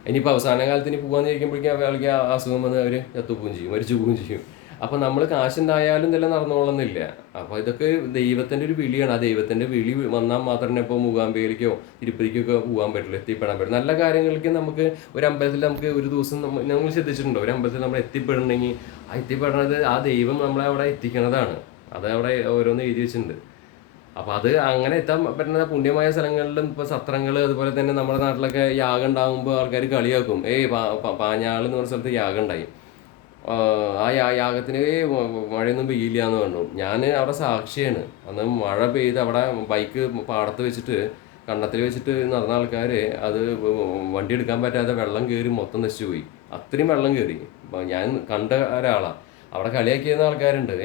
ഇനിയിപ്പോൾ അവസാന കാലത്ത് ഇനി പോകാൻ ചോദിക്കുമ്പോഴേക്കും അവർക്ക് അസുഖം വന്ന് അവർ ചത്തുപോവുകയും ചെയ്യും, മരിച്ചു പോവുകയും ചെയ്യും. അപ്പോൾ നമ്മൾ കാശുണ്ടായാലും ഇതെല്ലാം നടന്നോളുന്നില്ല. അപ്പോൾ ഇതൊക്കെ ദൈവത്തിൻ്റെ ഒരു വിളിയാണ്. ആ ദൈവത്തിൻ്റെ വിളി വന്നാൽ മാത്രമേ ഇപ്പോൾ മൂകാംബികയിലേക്കോ തിരുപ്പതിക്കൊക്കെ പോകാൻ പറ്റുള്ളൂ, എത്തിപ്പെടാൻ പറ്റും. നല്ല കാര്യങ്ങൾക്ക് നമുക്ക് ഒരു അമ്പലത്തിൽ നമുക്ക് ഒരു ദിവസം നമ്മൾ ശ്രദ്ധിച്ചിട്ടുണ്ടോ, ഒരു അമ്പലത്തിൽ നമ്മൾ എത്തിപ്പെടണമെങ്കിൽ ആ എത്തിപ്പെടുന്നത് ആ ദൈവം നമ്മളെ അവിടെ എത്തിക്കണതാണ്. അത് അവിടെ ഓരോന്ന് എഴുതി വെച്ചിട്ടുണ്ട്. അപ്പോൾ അത് അങ്ങനെ എത്താൻ പറ്റുന്ന പുണ്യമായ സ്ഥലങ്ങളിലും ഇപ്പോൾ സത്രങ്ങൾ, അതുപോലെ തന്നെ നമ്മുടെ നാട്ടിലൊക്കെ യാഗം ഉണ്ടാകുമ്പോൾ ആൾക്കാർ കളിയാക്കും. പാഞ്ഞാൾ എന്ന് പറഞ്ഞ സ്ഥലത്ത് യാഗം ഉണ്ടായി. ആ യാഗത്തിന് മഴയൊന്നും പെയ്യില്ല എന്ന് പറഞ്ഞു. ഞാൻ അവിടെ സാക്ഷിയാണ്. അന്ന് മഴ പെയ്ത് അവിടെ ബൈക്ക് പാടത്ത് വെച്ചിട്ട് കണ്ണത്തിൽ വെച്ചിട്ട് നടന്ന ആൾക്കാർ അത് വണ്ടി എടുക്കാൻ പറ്റാതെ വെള്ളം കയറി മൊത്തം നശിച്ചു പോയി. അത്രയും വെള്ളം കയറി. ഞാൻ കണ്ട ഒരാളാണ്. അവിടെ കളിയാക്കിയിരുന്ന ആൾക്കാരുണ്ട്.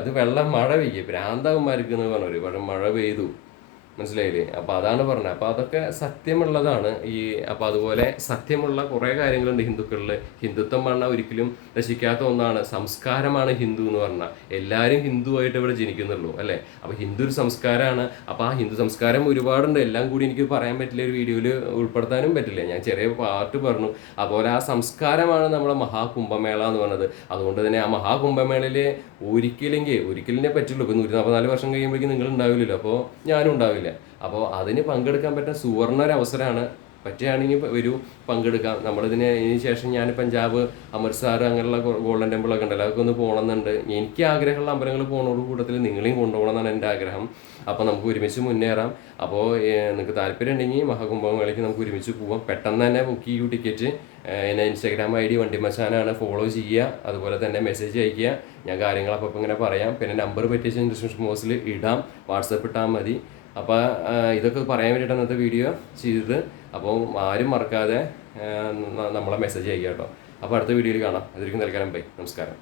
അത് വെള്ളം മഴ പെയ്യും, ഭ്രാന്തവന്മാർക്ക് എന്ന് പറഞ്ഞവർ. പക്ഷെ മഴ പെയ്തു, മനസ്സിലായില്ലേ? അപ്പോൾ അതാണ് പറഞ്ഞത്. അപ്പോൾ അതൊക്കെ സത്യമുള്ളതാണ്. അപ്പോൾ അതുപോലെ സത്യമുള്ള കുറേ കാര്യങ്ങളുണ്ട് ഹിന്ദുക്കളിൽ. ഹിന്ദുത്വം പറഞ്ഞാൽ ഒരിക്കലും നശിക്കാത്ത ഒന്നാണ്. സംസ്കാരമാണ് ഹിന്ദു എന്ന് പറഞ്ഞാൽ. എല്ലാവരും ഹിന്ദുവായിട്ട് ഇവിടെ ജനിക്കുന്നുള്ളൂ, അല്ലേ? അപ്പോൾ ഹിന്ദു ഒരു സംസ്കാരമാണ്. അപ്പോൾ ആ ഹിന്ദു സംസ്കാരം ഒരുപാടുണ്ട്. എല്ലാം കൂടി എനിക്ക് പറയാൻ പറ്റില്ല, ഒരു വീഡിയോയിൽ ഉൾപ്പെടുത്താനും പറ്റില്ല. ഞാൻ ചെറിയ പാർട്ട് പറഞ്ഞു. അതുപോലെ ആ സംസ്കാരമാണ് നമ്മുടെ മഹാകുംഭമേള എന്ന് പറഞ്ഞത്. അതുകൊണ്ട് തന്നെ ആ മഹാകുംഭമേളയിൽ ഒരിക്കലിനെ പറ്റുള്ളൂ. ഇപ്പോൾ 144 വർഷം കഴിയുമ്പോഴേക്കും നിങ്ങൾ ഉണ്ടാവില്ലല്ലോ, അപ്പോൾ ഞാനും ഉണ്ടാവില്ല. അപ്പോൾ അതിന് പങ്കെടുക്കാൻ പറ്റുന്ന സുവർണ്ണ ഒരു അവസരമാണ്. പറ്റുകയാണെങ്കിൽ പങ്കെടുക്കാം. ഇതിന് ശേഷം ഞാൻ പഞ്ചാബ്, അമൃത്സർ അങ്ങനെയുള്ള ഗോൾഡൻ ടെമ്പിളൊക്കെ ഉണ്ടല്ലോ, അതൊക്കെ ഒന്ന് പോകണമെന്നുണ്ട്. എനിക്ക് ആഗ്രഹമുള്ള അമ്പലങ്ങൾ പോകുന്നതോട് കൂട്ടത്തിൽ നിങ്ങളെയും കൊണ്ടുപോകണമെന്നാണ് എൻ്റെ ആഗ്രഹം. അപ്പോൾ നമുക്ക് ഒരുമിച്ച് മുന്നേറാം. അപ്പോൾ നിങ്ങൾക്ക് താല്പര്യം ഉണ്ടെങ്കിൽ മഹാകുംഭമേളയ്ക്ക് നമുക്ക് ഒരുമിച്ച് പോവാം. പെട്ടെന്ന് തന്നെ ബുക്ക് ചെയ്യൂ ടിക്കറ്റ്. എന്നെ ഇൻസ്റ്റാഗ്രാം ID വണ്ടിമച്ചാനാണ്, ഫോളോ ചെയ്യുക. അതുപോലെ തന്നെ മെസ്സേജ് അയയ്ക്കുക. ഞാൻ കാര്യങ്ങളപ്പോൾ ഇങ്ങനെ പറയാം. പിന്നെ നമ്പർ പറ്റിയ ഡിസ്ക്രിപ്ഷൻ ബോക്സിൽ ഇടാം, വാട്സപ്പ് ഇട്ടാൽ മതി. അപ്പോൾ ഇതൊക്കെ പറയാൻ വേണ്ടിയിട്ടാണ് ഇന്നത്തെ വീഡിയോ ചെയ്തത്. അപ്പോൾ ആരും മറക്കാതെ നമ്മളെ മെസ്സേജ് ചെയ്യുക കേട്ടോ. അപ്പോൾ അടുത്ത വീഡിയോയിൽ കാണാം. അതിരിക്കും തൽക്കാലം ബൈ, നമസ്കാരം.